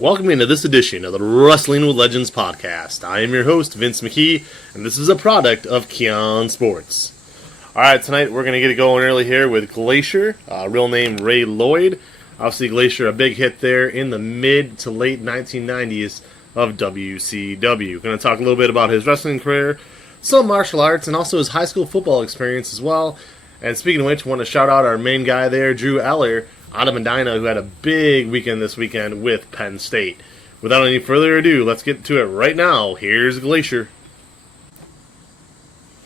Welcome into this edition of the Wrestling with Legends podcast. I am your host, Vince McKee, and this is a product of Keon Sports. Alright, tonight we're going to get it going early here with Glacier, real name Ray Lloyd. Obviously, Glacier, a big hit there in the mid to late 1990s of WCW. Going to talk a little bit about his wrestling career, some martial arts, and also his high school football experience as well. And speaking of which, I want to shout out our main guy there, Drew Eller, out of Medina, who had a big weekend this weekend with Penn State. Without any further ado, let's get to it right now. Here's Glacier.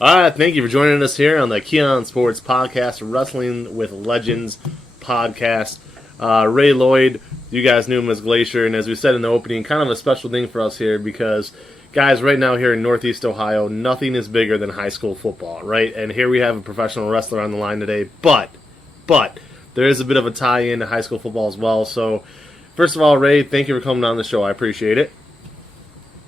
Alright, thank you for joining us here on the Keon Sports Podcast, Wrestling with Legends podcast. Ray Lloyd, you guys knew him as Glacier, and as we said in the opening, kind of a special thing for us here because, guys, right now here in Northeast Ohio, nothing is bigger than high school football, right? And here we have a professional wrestler on the line today, but there is a bit of a tie-in to high school football as well. So, first of all, Ray, thank you for coming on the show. I appreciate it.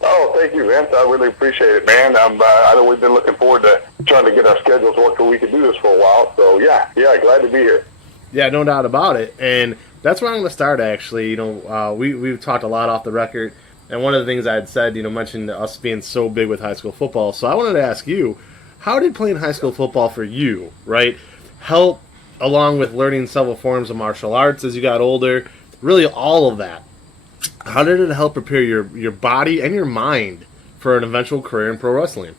Oh, thank you, Vince. I really appreciate it, man. I know we've been looking forward to trying to get our schedules worked so we could do this for a while. So, yeah, glad to be here. Yeah, no doubt about it. And that's where I'm going to start, actually. You know, we've talked a lot off the record. And one of the things I had said, mentioned us being so big with high school football. So I wanted to ask you, how did playing high school football for you, right, help along with learning several forms of martial arts as you got older, really all of that? How did it help prepare your body and your mind for an eventual career in pro wrestling?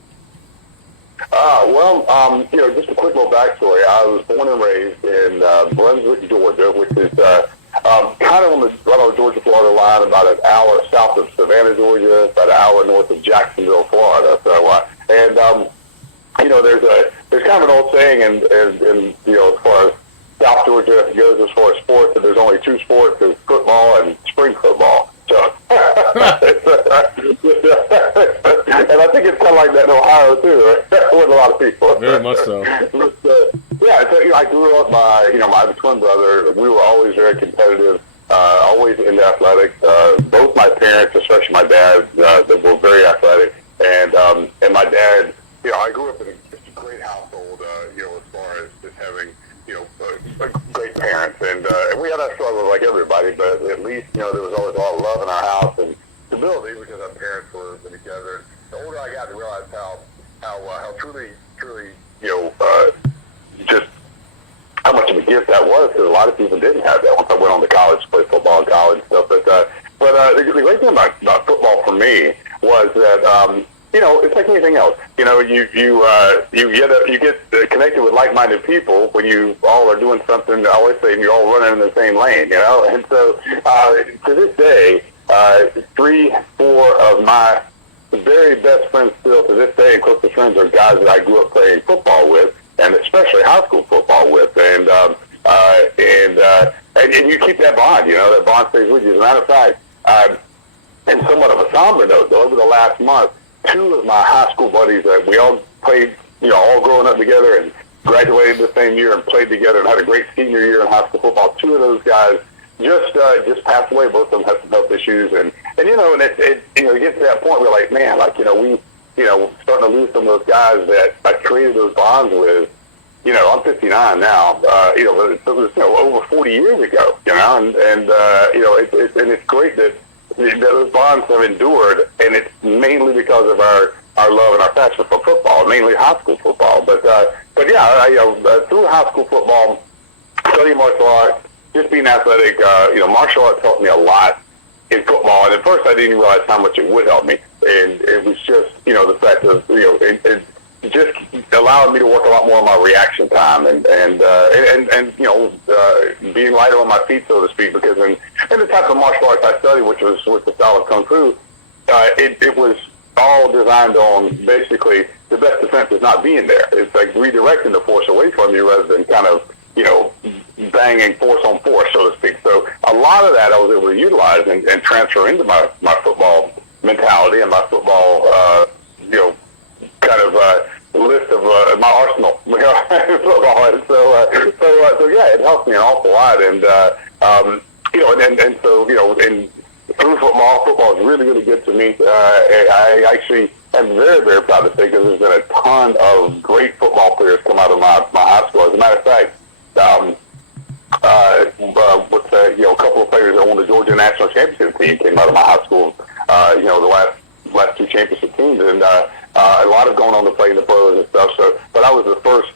Just a quick little backstory. I was born and raised in Brunswick, Georgia, which is kind of right on the Georgia-Florida line, about an hour south of Savannah, Georgia, about an hour north of Jacksonville, Florida. So, there's kind of an old saying, and as far as South Georgia goes, as far as sports, that there's only two sports: there's football and spring football. So, and I think it's kind of like that in Ohio too, right? With a lot of people. Very much so. I grew up. My twin brother. We were always very competitive. Always into athletics. Both my parents, especially my dad, that were very athletic, and my dad. I grew up in just a great household. As far as just having great parents, and we had our struggles like everybody, but at least there was always a lot of love in our house and stability because our parents were together. The older I got, to realize how truly just how much of a gift that was, because a lot of people didn't have that. Once I went on to college to play football in college and stuff, but the great thing about football for me was that it's like anything else. You get connected with like-minded people when you all are doing something. I always say you're all running in the same lane, And so to this day, 3-4 of my very best friends still to this day, and closest friends, are guys that I grew up playing football with, and especially high school football with, and you keep that bond. That bond stays with you. As a matter of fact, and somewhat of a somber note, though, over the last month, two of my high school buddies that we all played, all growing up together and graduated the same year and played together and had a great senior year in high school football. Two of those guys just passed away. Both of them had some health issues, and it gets to that point where we starting to lose some of those guys that I created those bonds with. I'm 59 now. It was over 40 years ago. And it's great that those bonds have endured, and it's mainly because of our love and our passion for football, mainly high school football. But through high school football, studying martial arts, just being athletic, martial arts helped me a lot in football. And at first, I didn't realize how much it would help me, and it was just the fact of it just allowed me to work a lot more on my reaction time and being lighter on my feet, so to speak, because in the type of martial arts I studied, which was with the style of Kung Fu, it was all designed on basically the best defense is not being there. It's like redirecting the force away from you rather than kind of, banging force on force, so to speak. So a lot of that I was able to utilize and transfer into my football mentality and my football, kind of list of my arsenal, football. And so it helped me an awful lot. And through football is really, really good to me. I actually am very, very proud to say, because there's been a ton of great football players come out of my high school. As a matter of fact, a couple of players that won the Georgia national championship team team came out of my high school, the last two championship teams, and a lot of going on to play in the pros and stuff. So, but I was the first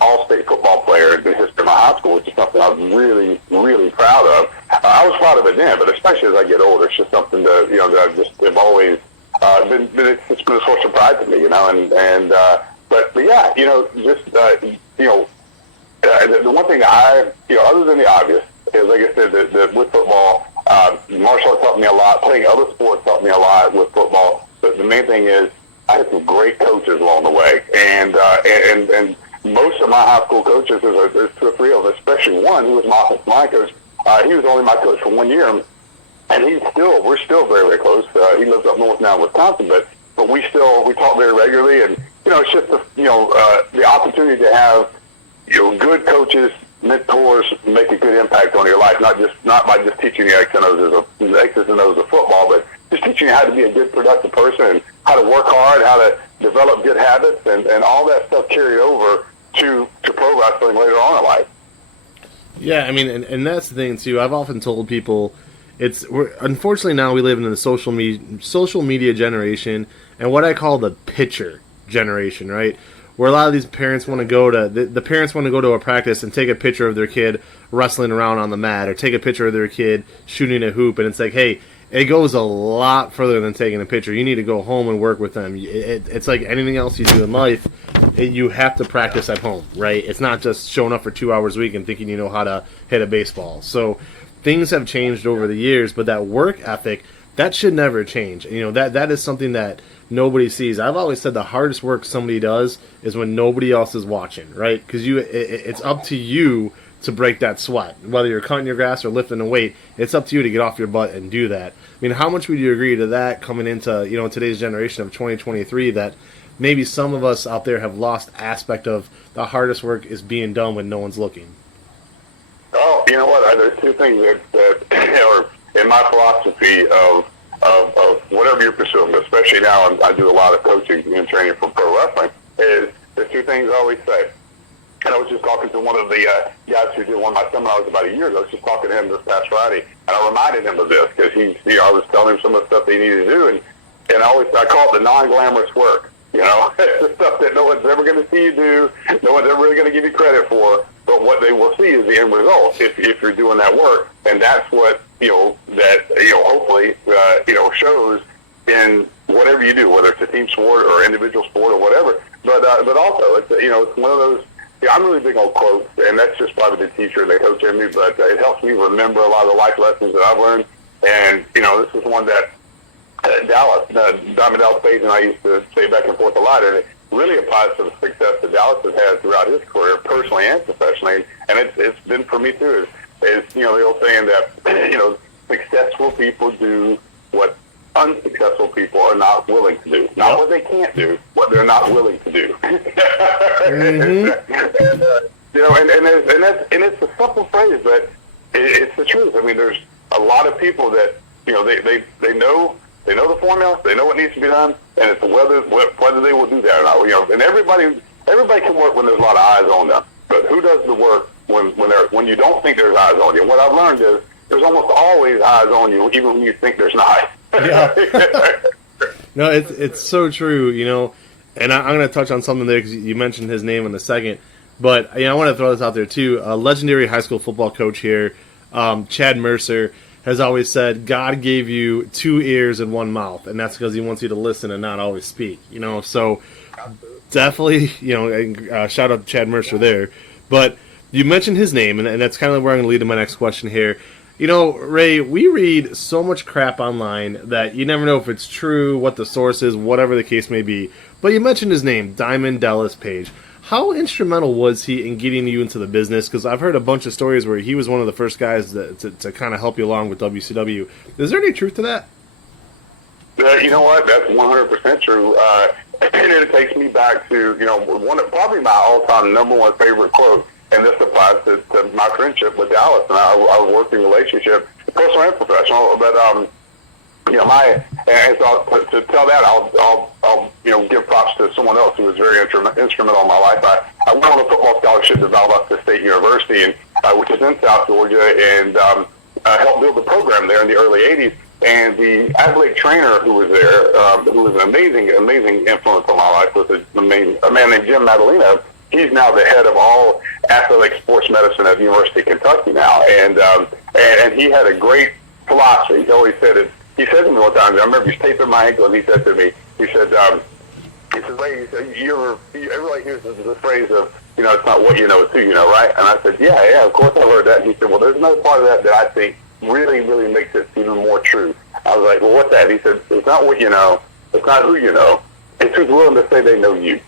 all-state football player in the history of my high school, which is something I was really, really proud of. I was proud of it then, but especially as I get older, it's just something that I just have always it's been a source of pride to me, but yeah, the one thing other than the obvious is, like I said, that with football, martial arts helped me a lot. Playing other sports helped me a lot with football. But the main thing is I had some great coaches along the way, and most of my high school coaches, there's two or three of them, especially one who was my offensive line coach. He was only my coach for 1 year, and we're still very, very close. He lives up north now in Wisconsin, but we talk very regularly, and it's just the opportunity to have good coaches, mentors, make a good impact on your life. Not by just teaching you X's and O's of football, but just teaching you how to be a good, productive person, and how to work hard, how to develop good habits, and all that stuff carried over to pro wrestling later on in life. Yeah, I mean, and that's the thing too. I've often told people, unfortunately now we live in the social media generation, and what I call the picture generation, right? Where a lot of these parents want to go to the parents want to go to a practice and take a picture of their kid wrestling around on the mat, or take a picture of their kid shooting a hoop, and it's like, hey, it goes a lot further than taking a picture. You need to go home and work with them. It's like anything else you do in life. You have to practice at home, right? It's not just showing up for 2 hours a week and thinking you know how to hit a baseball. So things have changed over the years, but that work ethic, that should never change. That is something that nobody sees. I've always said the hardest work somebody does is when nobody else is watching, right? Because it's up to you to break that sweat. Whether you're cutting your grass or lifting a weight, it's up to you to get off your butt and do that. I mean, how much would you agree to that coming into today's generation of 2023, that maybe some of us out there have lost aspect of the hardest work is being done when no one's looking? Oh, you know what? There's two things that are in my philosophy of whatever you're pursuing, but especially now I do a lot of coaching and training for pro wrestling, is there's two things I always say. And I was just talking to one of the guys who did one of my seminars about a year ago. I was just talking to him this past Friday, and I reminded him of this because I was telling him some of the stuff they needed to do, and I call it the non-glamorous work. It's the stuff that no one's ever going to see you do, no one's ever really going to give you credit for, but what they will see is the end result if you're doing that work, and that's what hopefully shows in whatever you do, whether it's a team sport or individual sport or whatever. But also it's one of those. I'm really big on quotes, and that's just probably the teacher and the coach in me, but it helps me remember a lot of the life lessons that I've learned. And, this is one that Diamond Dallas Page and I used to say back and forth a lot, and it really applies to the success that Dallas has had throughout his career, personally and professionally, and it's been for me too, is the old saying that, successful people do what unsuccessful people are not willing to do. Not what they can't do, what they're not willing to do. Mm-hmm. And it's a simple phrase, but it's the truth. I mean, there's a lot of people that they know the formula, they know what needs to be done, and it's whether they will do that or not. And everybody can work when there's a lot of eyes on them, but who does the work when you don't think there's eyes on you? And what I've learned is there's almost always eyes on you, even when you think there's not. Yeah. No, it's so true, and I'm going to touch on something there because you mentioned his name in a second, but I want to throw this out there too. A legendary high school football coach here, Chad Mercer, has always said God gave you 2 ears and 1 mouth, and that's because he wants you to listen and not always speak. So definitely, shout out to Chad Mercer there. But you mentioned his name, and that's kind of where I'm going to lead to my next question here. Ray, we read so much crap online that you never know if it's true, what the source is, whatever the case may be. But you mentioned his name, Diamond Dallas Page. How instrumental was he in getting you into the business? Because I've heard a bunch of stories where he was one of the first guys to kind of help you along with WCW. Is there any truth to that? You know what? That's 100% true. And it takes me back to, probably my all-time number one favorite quote. And this applies to my friendship with Dallas and our working relationship, personal and professional. But and so to tell that, I'll give props to someone else who was very instrumental in my life. I went on a football scholarship to Valdosta State University, which is in South Georgia, and helped build the program there in the early '80s. And the athletic trainer who was there, who was an amazing influence on my life, was a man named Jim Madalena. He's now the head of all athletic sports medicine at the University of Kentucky now. And he had a great philosophy. He always said it. He said to me one time, I remember he's taping my ankle, and he said to me, he said, "Lady, everybody hears the phrase of, it's not what you know, it's who you know, right?" And I said, yeah, of course I've heard that. And he said, "Well, there's another part of that I think really makes it even more true." I was like, "Well, what's that?" He said, "It's not what you know, it's not who you know, it's who's willing to say they know you."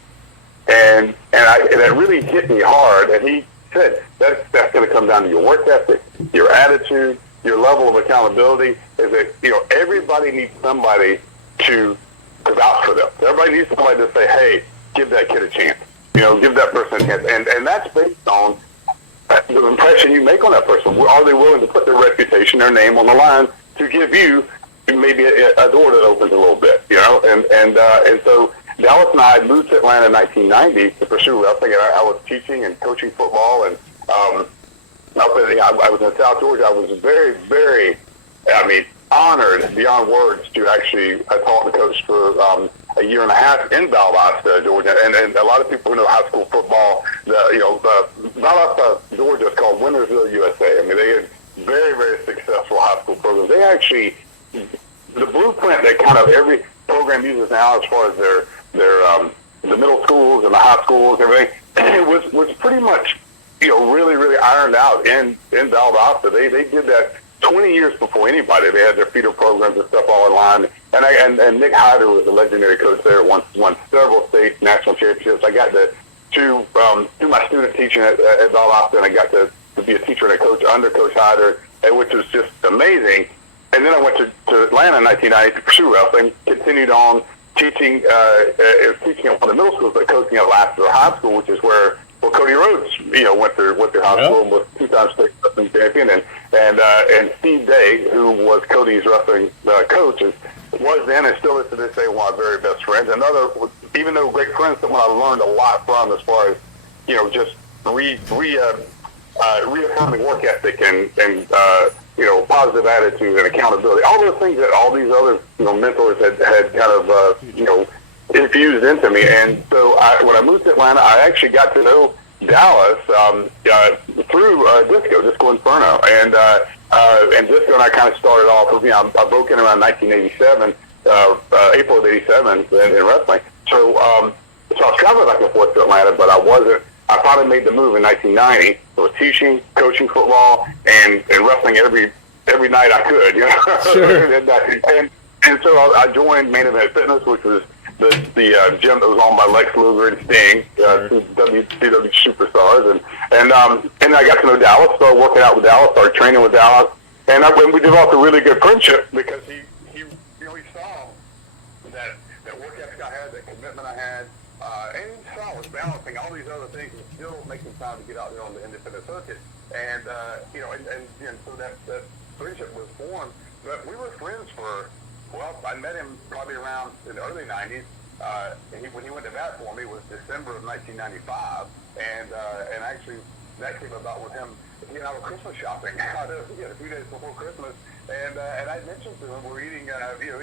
And that really hit me hard. And he said, that's going to come down to your work ethic, your attitude, your level of accountability. Is that, everybody needs somebody to vouch for them. Everybody needs somebody to say, "Hey, give that kid a chance. Give that person a chance." And that's based on the impression you make on that person. Are they willing to put their reputation, their name on the line to give you maybe a door that opens a little bit, And so Dallas and I moved to Atlanta in 1990 to pursue wrestling. I was teaching and coaching football, and I was in South Georgia. I was very, honored beyond words to actually taught and coached for a year and a half in Valdosta, Georgia. And a lot of people who know high school football, Valdosta, Georgia is called Wintersville, USA. They had very successful high school programs. They actually, the blueprint that kind of every program uses now, as far as their the middle schools and the high schools, everything, was pretty much really ironed out in Valdosta. They did that 20 years before anybody. They had their feeder programs and stuff all in line. And Nick Hyder was a legendary coach there. Won several state national championships. I got to do my student teaching at Valdosta, and I got to be a teacher and a coach under Coach Hyder, which was just amazing. And then I went to Atlanta in 1990 to pursue wrestling. Continued on teaching at one of the middle schools, but coaching at Lassiter High School, which is where Cody Rhodes, went through high school and was 2-time state wrestling champion, and Steve Day, who was Cody's wrestling coach, was then and still is to this day one of my very best friends. Even though great friends, someone I learned a lot from as far as just reaffirming work ethic and positive attitude and accountability. All those things that all these other mentors had kind of infused into me. And so when I moved to Atlanta, I actually got to know Dallas through Disco Inferno, and Disco and I kind of started off. I broke in around 1987, April of '87 in wrestling. So I was traveling back and forth to Atlanta, but I wasn't. I finally made the move in 1990. I was teaching, coaching football, and wrestling every night I could. Sure. and so I joined Main Event Fitness, which was the gym that was owned by Lex Luger and Sting, two WCW superstars, and I got to know Dallas, started working out with Dallas, started training with Dallas, and we developed a really good friendship because he saw that work ethic I had, that commitment I had, and he saw I was balancing all these other things and still making time to get out there on the independent circuit, and so that friendship was formed. But we were friends for. Well, I met him probably around in the early 90s, and when he went to bat for me was December of 1995, and actually that came about with him. He and I were Christmas shopping a few days before Christmas, and I mentioned to him we were eating, he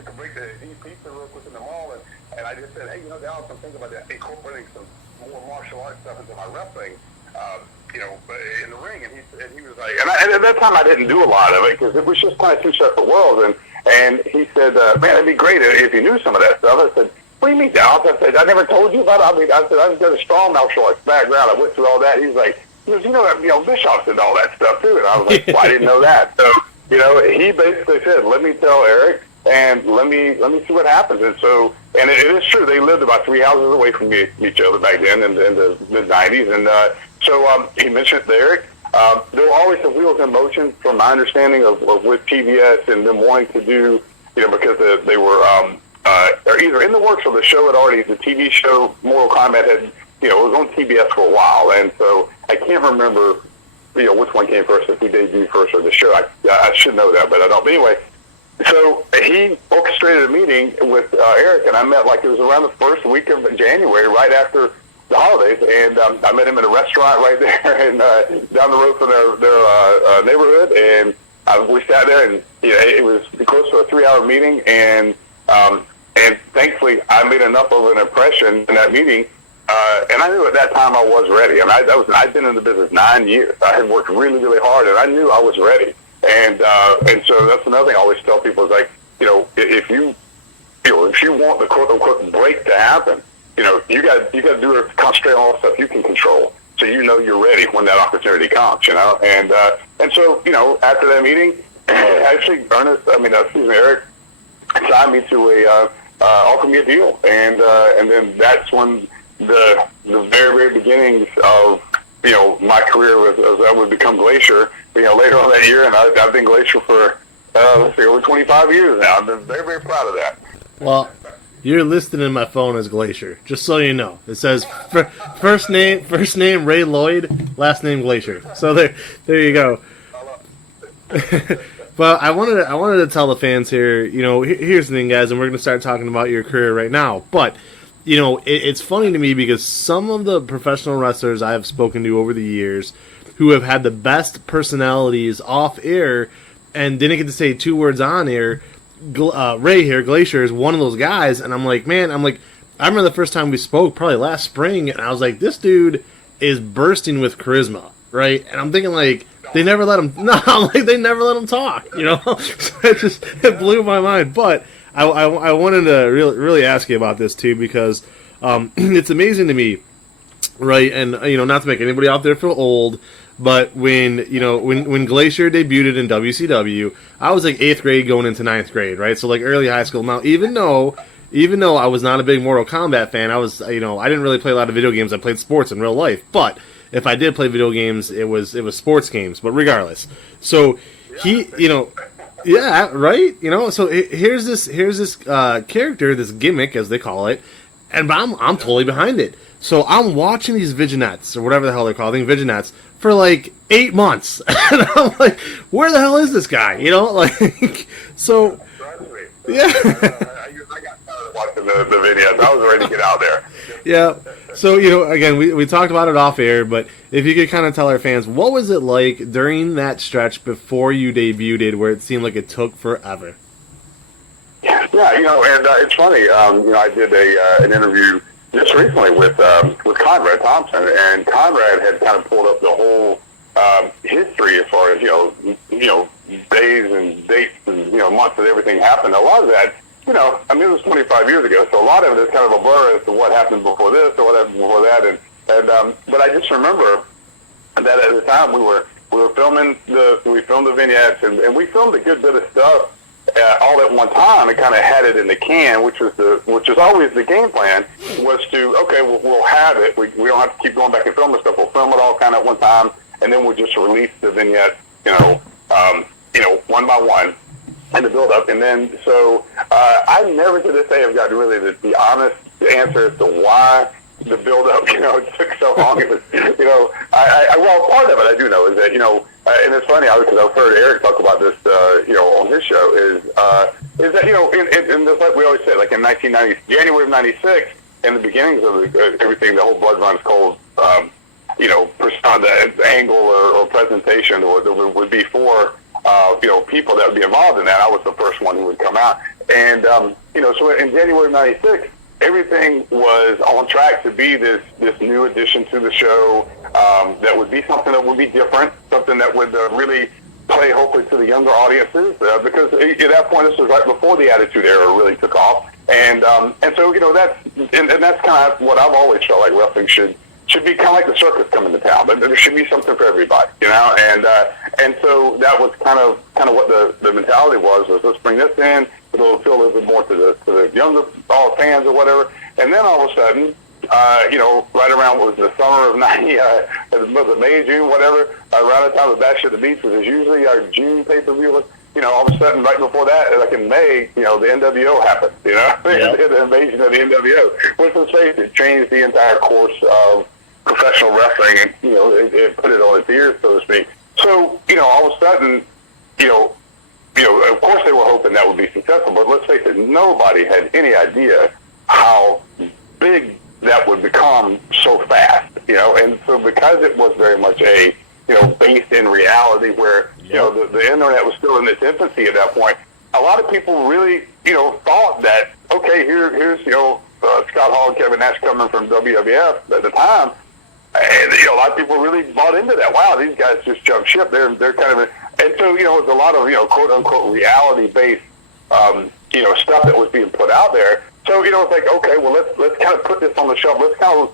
took a break to eat pizza real quick in the mall, and I just said, "Hey, Dallas, I'm thinking about incorporating some more martial arts stuff into my wrestling." In the ring, and he was like, and at that time I didn't do a lot of it because it was just kind of two separate worlds, and he said, "Man, it'd be great if you knew some of that stuff." I said, "What do you mean, Dallas?" I said, "I never told you about it." I said, "I've got a strong martial arts background. I went through all that." He's like, Bischoff did all that stuff too, and I was like, "Well, I didn't know that." So, he basically said, "Let me tell Eric, and let me see what happens." And so, and it is true, they lived about 3 houses away from each other back then in the mid-90s, and so he mentioned to Eric. There were always some wheels in motion, from my understanding of with PBS and them wanting to do, because they were either in the works or the show had already, the TV show Mortal Kombat had, it was on TBS for a while, and so I can't remember, which one came first, if we debuted first or the show. I should know that, but I don't. But anyway, so he orchestrated a meeting with Eric, and I met it was around the first week of January, right after the holidays, and I met him in a restaurant right there and down the road from their neighborhood, and We sat there, and it was close to a 3-hour meeting, and thankfully I made enough of an impression in that meeting, and I knew at that time I was ready. I mean, I'd been in the business 9 years. I had worked really, really hard, and I knew I was ready. And so that's another thing I always tell people is like, if you want the quote unquote break to happen, you got to do it, concentrate on all the stuff you can control, so you're ready when that opportunity comes. And so after that meeting, actually Eric signed me to offered me a deal, and then that's when the very, very beginnings of my career was, as I would become Glacier. Later on that year, and I've been Glacier for over 25 years now. I've been very, very proud of that. Well, you're listed in my phone as Glacier, just so you know. It says first name Ray Lloyd, last name Glacier. So there you go. But I wanted to tell the fans here, here's the thing, guys, and we're going to start talking about your career right now. But it's funny to me because some of the professional wrestlers I have spoken to over the years who have had the best personalities off air and didn't get to say 2 words on air, Ray here, Glacier, is one of those guys. And I'm like, I remember the first time we spoke, probably last spring, and I was like, this dude is bursting with charisma, right? And I'm thinking, like, they never let him talk, So it blew my mind. But I wanted to really ask you about this too, because it's amazing to me, right? And not to make anybody out there feel old, but when Glacier debuted in WCW, I was like 8th grade going into 9th grade, right? So like early high school. Now, even though I was not a big Mortal Kombat fan, I was I didn't really play a lot of video games. I played sports in real life, but if I did play video games, it was sports games. But regardless, so he yeah, right. So here's this character, this gimmick as they call it, and I'm totally behind it. So I'm watching these vignettes or whatever the hell they're called, I think vignettes, for like 8 months, and I'm like, where the hell is this guy? So yeah. I got watching the videos. I was ready to get out there. Yeah. So, again, we talked about it off air, but if you could kind of tell our fans, what was it like during that stretch before you debuted where it seemed like it took forever? Yeah, and it's funny. I did an interview just recently with Conrad Thompson, and Conrad had kind of pulled up the whole history as far as, days and dates and, months that everything happened. A lot of that, it was 25 years ago, so a lot of it is kind of a blur as to what happened before this or what happened before that. But I just remember that at the time we filmed the vignettes, and we filmed a good bit of stuff all at one time and kind of had it in the can, which was always the game plan, was to, we'll have it. We don't have to keep going back and filming stuff. We'll film it all kind of at one time, and then we'll just release the vignettes, one by one, and the build up. And then, so I never to this day have got really the honest answer as to why the build up, took so long. It was, well, part of it I do know is that, and it's funny because I've heard Eric talk about this, on his show is that, and just like we always say, like in January of '96, in the beginnings of everything, the whole Blood Runs Cold, persona, the angle or presentation would be for, people that would be involved in that. I was the first one who would come out. And, so in January of '96, everything was on track to be this new addition to the show, that would be something that would be different, something that would really play hopefully to the younger audiences, because at that point this was right before the Attitude Era really took off, and so that's kind of what I've always felt like wrestling should be kind of like the circus coming to town, but there should be something for everybody, and so that was kind of what the mentality was let's bring this in. It'll appeal a little bit more to the younger fans or whatever. And then all of a sudden, right around what was the summer of was it May, June, whatever, around the time of Bash at the Beach, which is usually our June pay-per-view, all of a sudden, right before that, like in May, the NWO happened, Yep. the invasion of the NWO, which, let's face it, changed the entire course of professional wrestling, and, it put it on its ears, so to speak. So, all of a sudden, of course they were hoping that would be successful, but let's face it, nobody had any idea how big that would become so fast, and so because it was very much based in reality where the internet was still in its infancy at that point. A lot of people really, thought that, okay, here's Scott Hall and Kevin Nash coming from WWF at the time, and a lot of people really bought into that. Wow, these guys just jumped ship. They're kind of, and so it was a lot of quote unquote reality based stuff that was being put out there. So it's like, okay, well let's kind of put this on the shelf. Let's kind of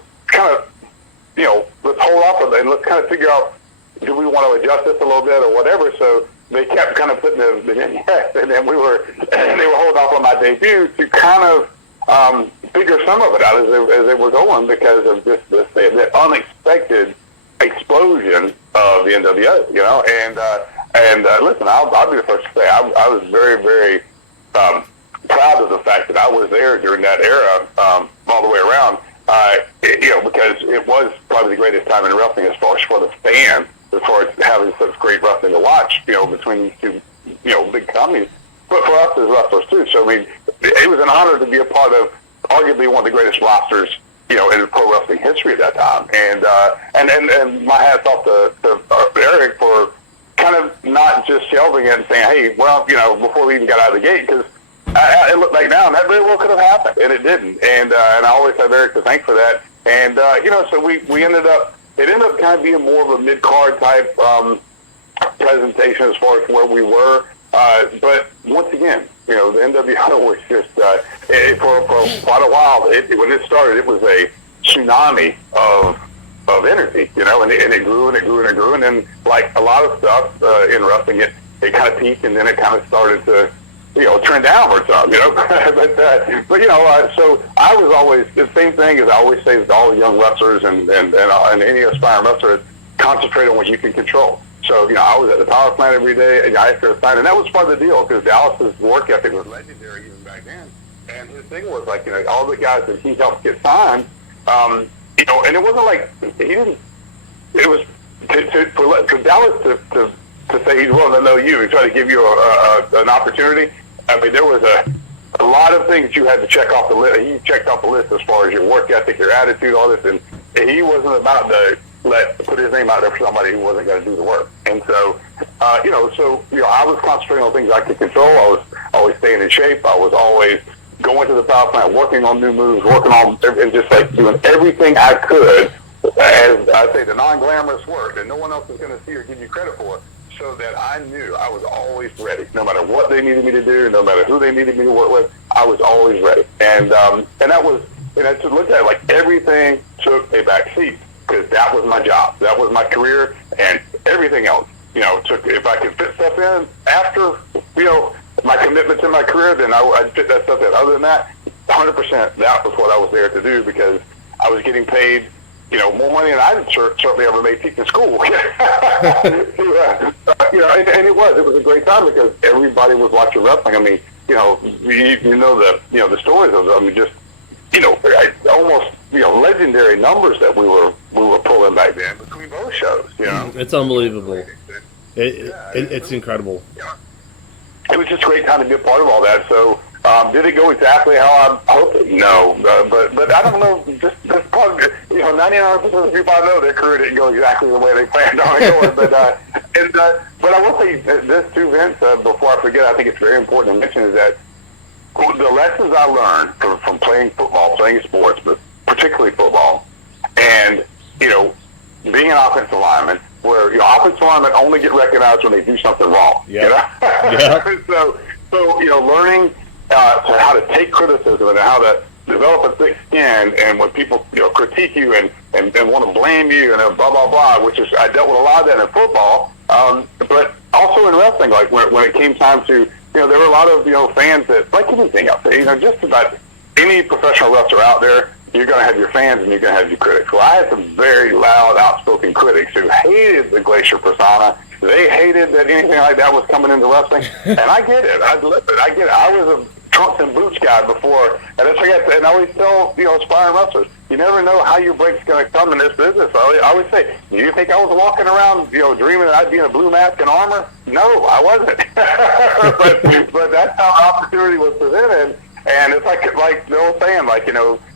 let's hold off of it and let's kind of figure out, do we want to adjust this a little bit or whatever. So they kept kind of putting the vignettes, and then they were holding off on my debut to kind of figure some of it out as they were going, because of just the unexpected explosion of the NWO, and listen, I'll be the first to say I was very, very proud of the fact that I was there during that era, all the way around, because it was probably the greatest time in wrestling as far as for the fans, as far as having such great wrestling to watch, between these two, big companies, but for us as wrestlers too. So I mean, it was an honor to be a part of arguably one of the greatest rosters, in pro wrestling history at that time. And my hats off to Eric for kind of not just shelving it and saying, hey, well, before we even got out of the gate, because it looked like now, and that very well could have happened, and it didn't. And I always have Eric to thank for that. And, so we ended up kind of being more of a mid-card type presentation as far as where we were. But once again, the NWO was just, for quite a while, when it started, it was a tsunami of energy, and it grew and it grew and it grew. And then, like a lot of stuff in wrestling, it kind of peaked, and then it kind of started to, trend downward some, so I was always, the same thing as I always say to all the young wrestlers and any aspiring wrestler, is concentrate on what you can control. So, I was at the power plant every day, and I after a sign, and that was part of the deal, because Dallas's work ethic was legendary even back then. And his thing was like, all the guys that he helped get signed, and it wasn't like he didn't. It was for Dallas to say he's willing to know you and try to give you an opportunity. I mean, there was a lot of things you had to check off the list. He checked off the list as far as your work ethic, your attitude, all this, and he wasn't about to put his name out there for somebody who wasn't going to do the work. And so, I was concentrating on things I could control. I was always staying in shape. I was always going to the power plant, working on new moves, and just like doing everything I could, as I say, the non-glamorous work that no one else is going to see or give you credit for, so that I knew I was always ready. No matter what they needed me to do, no matter who they needed me to work with, I was always ready. And that was, to look at it, like everything took a back seat, because that was my job, that was my career, and everything else, took, if I could fit stuff in after, my commitment to my career, then I'd fit that stuff in. Other than that, 100%, that was what I was there to do, because I was getting paid, more money than I certainly ever made teaching school. And it was a great time, because everybody was watching wrestling. I mean, the stories of them, just, almost, legendary numbers that we were pulling back then between both shows. It's unbelievable. It's incredible. Yeah. It was just a great time to be a part of all that. So, did it go exactly how I hoped it? No, but I don't know. Just probably, 99% of the people I know, their career didn't go exactly the way they planned on it going. But I will say this too, Vince. Before I forget, I think it's very important to mention is that the lessons I learned from playing football, playing sports, but particularly football, and being an offensive lineman, where offensive linemen only get recognized when they do something wrong. Yeah. So learning how to take criticism and how to develop a thick skin, and when people critique you and want to blame you and blah blah blah, which is, I dealt with a lot of that in football, but also in wrestling. Like when it came time to there were a lot of fans that, like anything else, just about any professional wrestler out there, you're going to have your fans and you're going to have your critics. Well, I had some very loud, outspoken critics who hated the Glacier persona. They hated that anything like that was coming into wrestling, and I get it. I get it. I was a trunks and boots guy before, and I always tell aspiring wrestlers, you never know how your break's going to come in this business. I always say, do you think I was walking around dreaming that I'd be in a blue mask and armor? No, I wasn't. but that's how the opportunity was presented. And it's like the old saying,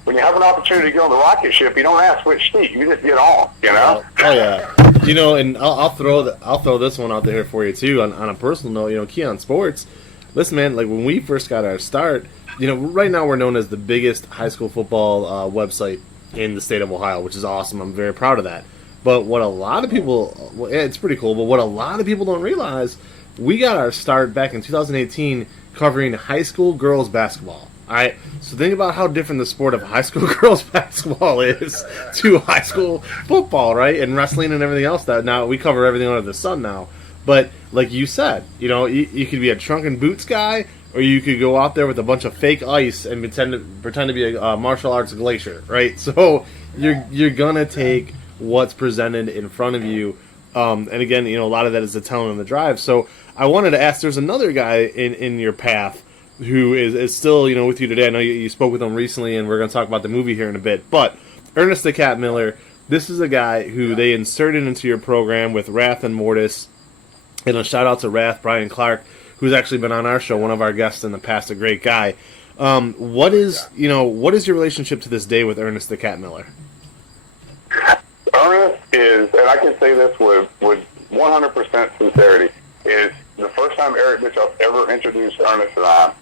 when you have an opportunity to get on the rocket ship, you don't ask which seat, you just get on, Oh, yeah. And I'll throw this one out there for you too. On a personal note, Keon Sports. Listen, man, like when we first got our start, right now we're known as the biggest high school football website in the state of Ohio, which is awesome. I'm very proud of that. But what a lot of people, it's pretty cool. But what a lot of people don't realize, we got our start back in 2018 covering high school girls basketball. All right, so think about how different the sport of high school girls basketball is to high school football, right? And wrestling and everything else. That now we cover everything under the sun now. But like you said, you could be a trunk and boots guy, or you could go out there with a bunch of fake ice and pretend to be a martial arts glacier, right? So you're gonna take what's presented in front of you, and again, a lot of that is the telling and the drive. So I wanted to ask, there's another guy in your path who is still, with you today. I know you spoke with him recently, and we're going to talk about the movie here in a bit. But Ernest the Cat Miller, this is a guy who they inserted into your program with Wrath and Mortis. And a shout out to Wrath, Brian Clark, who's actually been on our show, one of our guests in the past, a great guy. What is your relationship to this day with Ernest the Cat Miller? Ernest is, and I can say this with 100% sincerity, is the first time Eric Bischoff ever introduced Ernest and I.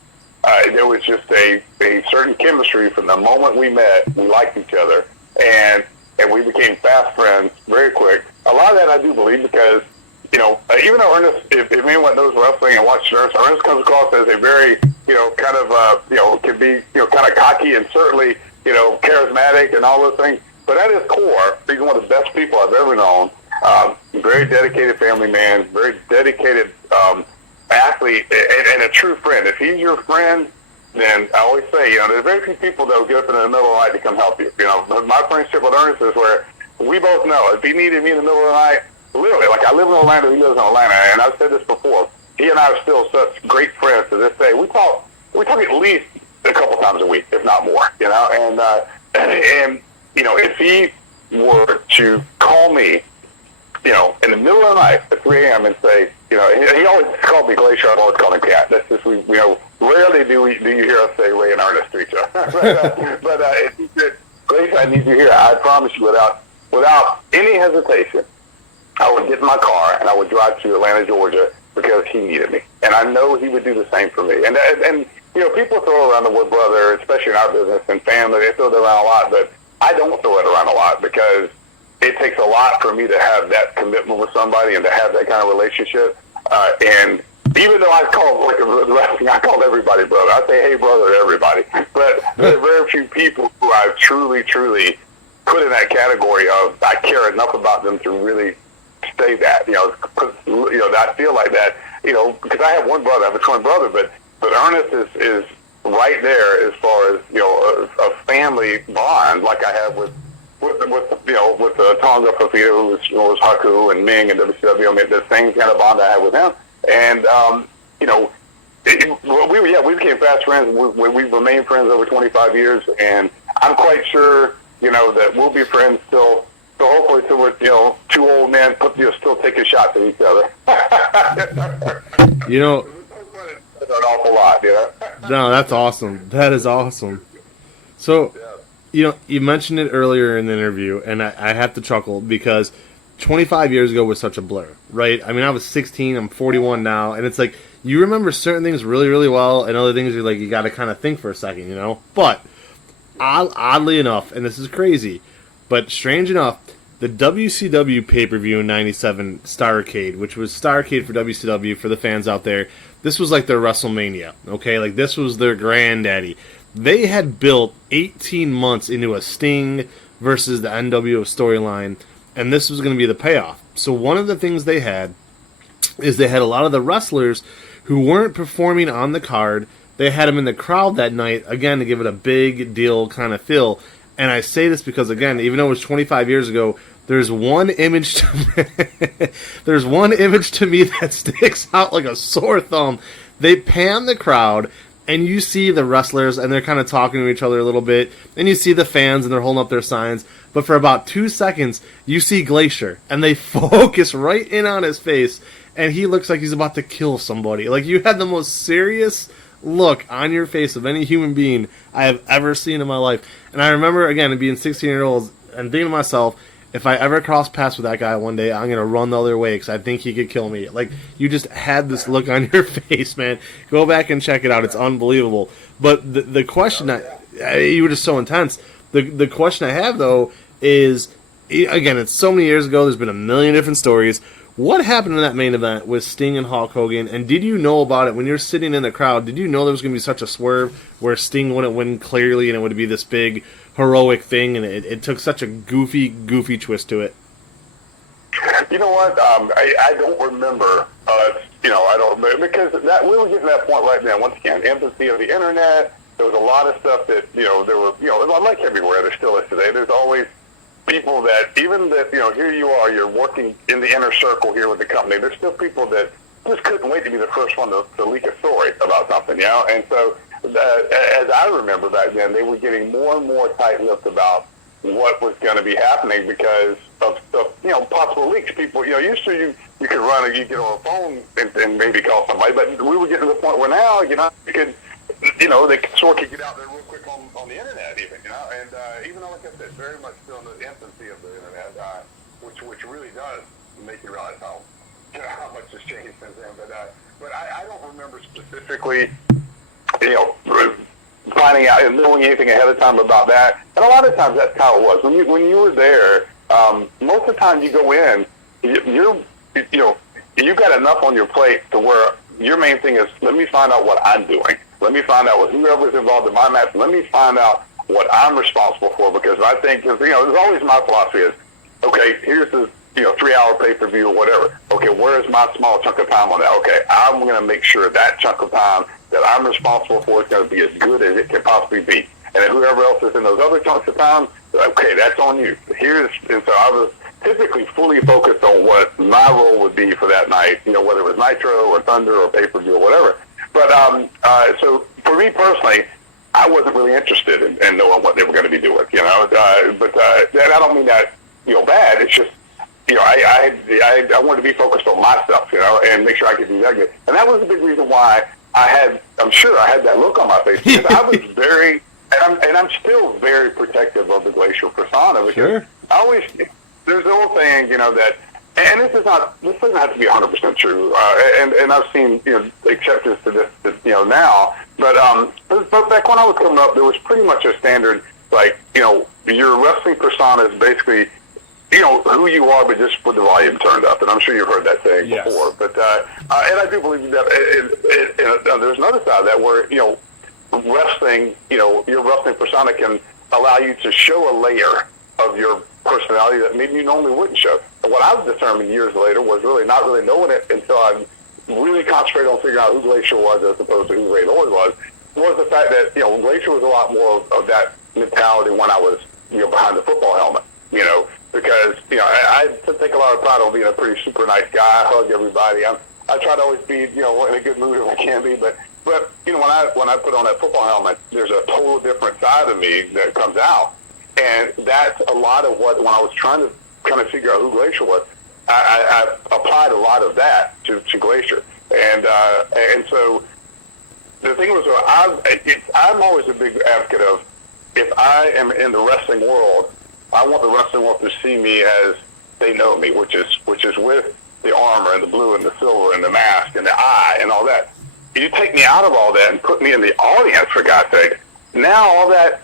There was just a certain chemistry from the moment we met. We liked each other, and we became fast friends very quick. A lot of that I do believe because, even though Ernest, if anyone knows wrestling and watches Ernest comes across as a very, can be, kind of cocky and certainly, charismatic and all those things. But at his core, he's one of the best people I've ever known. Very dedicated family man, very dedicated athlete, and a true friend. If he's your friend, then I always say, there's very few people that will get up in the middle of the night to come help you. My friendship with Ernest is where we both know if he needed me in the middle of the night, literally, like I live in Orlando, he lives in Atlanta, and I've said this before, he and I are still such great friends to this day. We talk at least a couple times a week, if not more, and if he were to call me, in the middle of the night at 3 a.m. and say, he always called me Glacier, I've always called him Cat. That's just, rarely do you hear us say Ray and Ernest to each other. but if he said, Glacier, I need you here, I promise you, without any hesitation, I would get in my car and I would drive to Atlanta, Georgia, because he needed me. And I know he would do the same for me. And people throw around the word brother, especially in our business and family, they throw it around a lot, but I don't throw it around a lot because it takes a lot for me to have that commitment with somebody and to have that kind of relationship. And even though I call everybody brother. I say, hey, brother, to everybody. But there are very few people who I've truly, truly put in that category of I care enough about them to really say that. I feel like that. Because I have one brother, I have a twin brother, but Ernest is right there as far as a family bond like I have with Tonga Fafita, who was Haku and Ming and WCW. I mean, the same kind of bond I had with him. And we became fast friends. We've remained friends over 25 years, and I'm quite sure that we'll be friends still. So hopefully, till we're two old men still taking shots at each other. An awful lot, No, that's awesome. That is awesome. So, you mentioned it earlier in the interview, and I have to chuckle because 25 years ago was such a blur, right? I mean, I was 16, I'm 41 now, and it's like, you remember certain things really, really well, and other things you got to kind of think for a second, But, oddly enough, and this is crazy, but strange enough, the WCW pay-per-view in 97, Starrcade, which was Starrcade for WCW, for the fans out there, this was like their WrestleMania, okay? Like, this was their granddaddy. They had built 18 months into a Sting versus the NWO storyline, and this was going to be the payoff. So one of the things they had is they had a lot of the wrestlers who weren't performing on the card. They had them in the crowd that night, again, to give it a big deal kind of feel. And I say this because, again, even though it was 25 years ago, there's one image to me that sticks out like a sore thumb. They pan the crowd, and you see the wrestlers, and they're kind of talking to each other a little bit, and you see the fans, and they're holding up their signs. But for about 2 seconds, you see Glacier, and they focus right in on his face, and he looks like he's about to kill somebody. Like, you had the most serious look on your face of any human being I have ever seen in my life. And I remember, again, being 16 years old and thinking to myself, if I ever cross paths with that guy one day, I'm gonna run the other way because I think he could kill me. Like, you just had this look on your face, man. Go back and check it out; it's unbelievable. But the question you were just so intense. The question I have though is, again, it's so many years ago. There's been a million different stories. What happened in that main event with Sting and Hulk Hogan? And did you know about it when you're sitting in the crowd? Did you know there was going to be such a swerve where Sting wouldn't win clearly and it would be this big heroic thing? And it took such a goofy twist to it. You know what? I don't remember. I don't remember because we were getting to that point right now. Once again, empathy of the internet. There was a lot of stuff that there were like everywhere. There still is today. There's always people that, even that, here you are, you're working in the inner circle here with the company. There's still people that just couldn't wait to be the first one to leak a story about something, And so, as I remember back then, they were getting more and more tight-lipped about what was going to be happening because of possible leaks. People, used to you could run or you get on a phone and maybe call somebody, but we were getting to the point where now, you could, they sort of get out there real quick on the internet even, and even though, like I said, very much still in the infancy of the internet, which really does make you realize how much has changed since then. But I don't remember specifically, finding out and knowing anything ahead of time about that. And a lot of times that's how it was. When you were there, most of the time you go in, you got enough on your plate to where your main thing is, let me find out what I'm doing. Let me find out what whoever's involved in my match. Let me find out what I'm responsible for, because I think, there's always my philosophy is, okay, here's the 3-hour pay-per-view or whatever. Okay, where's my small chunk of time on that? Okay, I'm going to make sure that chunk of time that I'm responsible for is going to be as good as it can possibly be. And then whoever else is in those other chunks of time, okay, that's on you. And so I was typically fully focused on what my role would be for that night, whether it was Nitro or Thunder or pay-per-view or whatever. But so for me personally, I wasn't really interested in knowing what they were going to be doing, But I don't mean that, bad. It's just, I wanted to be focused on my stuff, and make sure I could do that good. And that was a big reason why I'm sure I had that look on my face, because I was very, and I'm still very protective of the Glacier persona, because sure. There's the old saying, that, and this doesn't have to be 100% true, and I've seen, exceptions to this, now, but back when I was coming up, there was pretty much a standard, like, your wrestling persona is basically, who you are, but just with the volume turned up, and I'm sure you've heard that saying before, but, and I do believe that, there's another side of that where, wrestling, your wrestling persona can allow you to show a layer of your personality that maybe you normally wouldn't show. And what I was determined years later was really not really knowing it until I really concentrated on figuring out who Glacier was as opposed to who Ray Lloyd was the fact that, Glacier was a lot more of that mentality when I was, behind the football helmet, because, I take a lot of pride on being a pretty super nice guy. I hug everybody. I try to always be, in a good mood if I can be, but when I put on that football helmet, there's a total different side of me that comes out. And that's a lot of what, when I was trying to kind of figure out who Glacier was, I applied a lot of that to Glacier. And so the thing was, I'm always a big advocate of, if I am in the wrestling world, I want the wrestling world to see me as they know me, which is with the armor and the blue and the silver and the mask and the eye and all that. You take me out of all that and put me in the audience, for God's sake. Now all that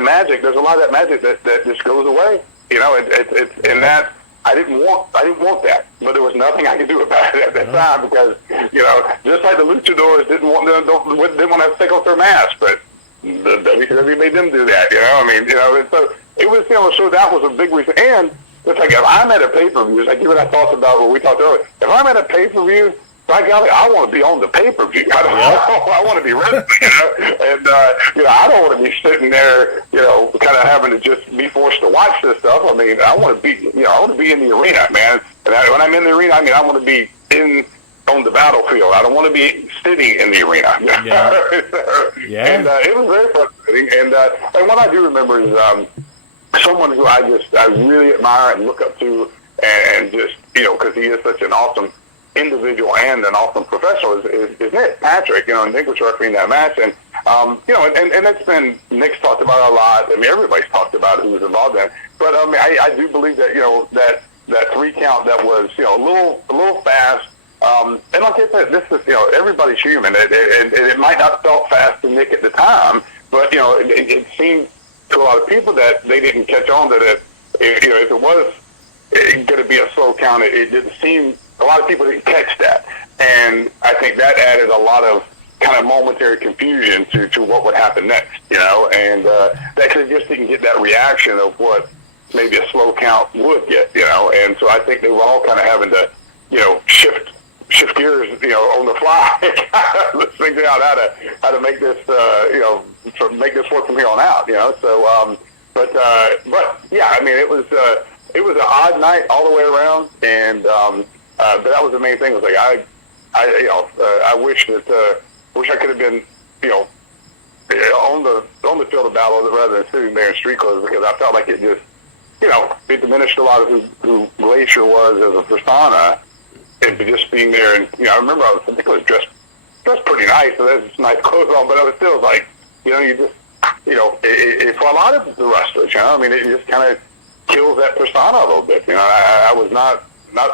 magic, there's a lot of that magic that just goes away. It's and that I didn't want that, but there was nothing I could do about it at that time, because just like the luchadors didn't want to have to take off their mask, but the WCW made them do that. And so it was, so that was a big reason. And it's like, if I'm at a pay-per-view, it's like what I talked about when we talked earlier. If I'm at a pay-per-view, by golly, I want to be on the pay-per-view. I want to be wrestling, and I don't want to be sitting there, kind of having to just be forced to watch this stuff. I mean, I want to be in the arena, man. And when I'm in the arena, I want to be on the battlefield. I don't want to be sitting in the arena. Yeah. And it was very frustrating. And what I do remember is someone who I really admire and look up to, and just because he is such an awesome individual and an awesome professional is Nick Patrick, and Nick was refereeing that match, and And that's been, Nick's talked about it a lot. I mean, everybody's talked about it who was involved in it. But I do believe that, that 3 count that was, a little fast. And like I said, this is, everybody's human. It might not have felt fast to Nick at the time, but, it seemed to a lot of people that they didn't catch on that if it was going to be a slow count, it didn't seem, a lot of people didn't catch that. And I think that added a lot of kind of momentary confusion to what would happen next, and that just didn't get that reaction of what maybe a slow count would get, and so I think they were all kind of having to, shift gears, on the fly, let's figure out how to make this, make this work from here on out, so, but yeah, I mean, it was an odd night all the way around, and, but that was the main thing, was like, I wish that, wish I could have been, on the field of battle rather than sitting there in street clothes, because I felt like it just, it diminished a lot of who Glacier was as a persona, and just being there. And I remember I think I was dressed pretty nice, so there's nice clothes on, but I was still like, you just, for a lot of the wrestlers, I mean, it just kind of kills that persona a little bit. I was not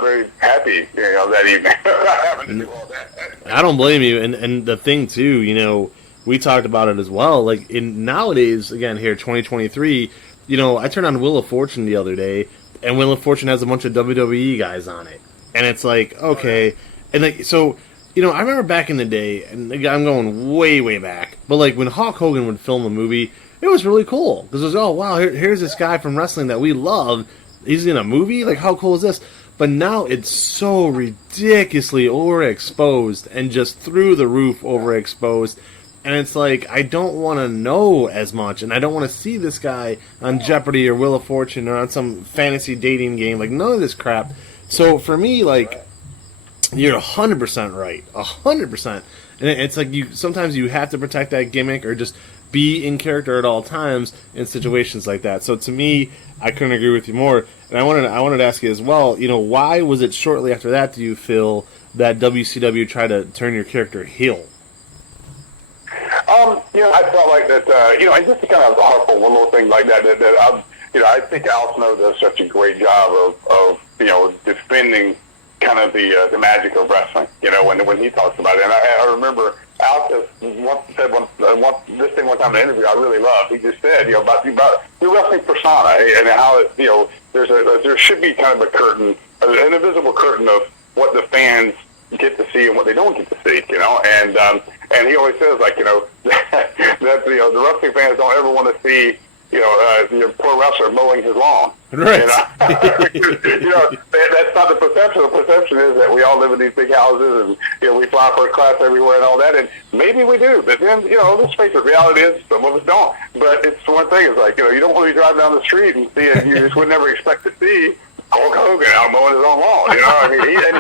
very happy, that evening having to do all that. I don't blame you, and the thing too, we talked about it as well. Like nowadays, again here, 2023, I turned on Wheel of Fortune the other day, and Wheel of Fortune has a bunch of WWE guys on it, and it's like, okay, and like so, I remember back in the day, and I'm going way back, but like when Hulk Hogan would film a movie, it was really cool because it was, oh wow, here's this guy from wrestling that we love. He's in a movie, like how cool is this? But now it's so ridiculously overexposed and just through the roof overexposed. And it's like, I don't want to know as much, and I don't want to see this guy on Jeopardy or Wheel of Fortune or on some fantasy dating game. Like, none of this crap. So for me, like, you're 100% right. 100%. And it's like sometimes you have to protect that gimmick or just be in character at all times in situations like that. So to me, I couldn't agree with you more. And I wanted to ask you as well, why was it shortly after that do you feel that WCW tried to turn your character heel? I felt like that, and just to kind of harp on one little thing like that I think Al Snow does such a great job of defending kind of the magic of wrestling, when he talks about it. And I remember Al said this thing one time in an interview I really loved. He just said, about the wrestling persona and how it, there should be kind of a curtain, an invisible curtain of what the fans get to see and what they don't get to see, and he always says, like, that the wrestling fans don't ever want to see, the pro wrestler mowing his lawn. Right. That's not the perception. The perception is that we all live in these big houses and, we fly first class everywhere and all that, and maybe we do, but then, let's face it, reality is some of us don't. But it's one thing, is like, you don't want to be driving down the street and see it, you just would never expect to see Hulk Hogan out mowing his own lawn,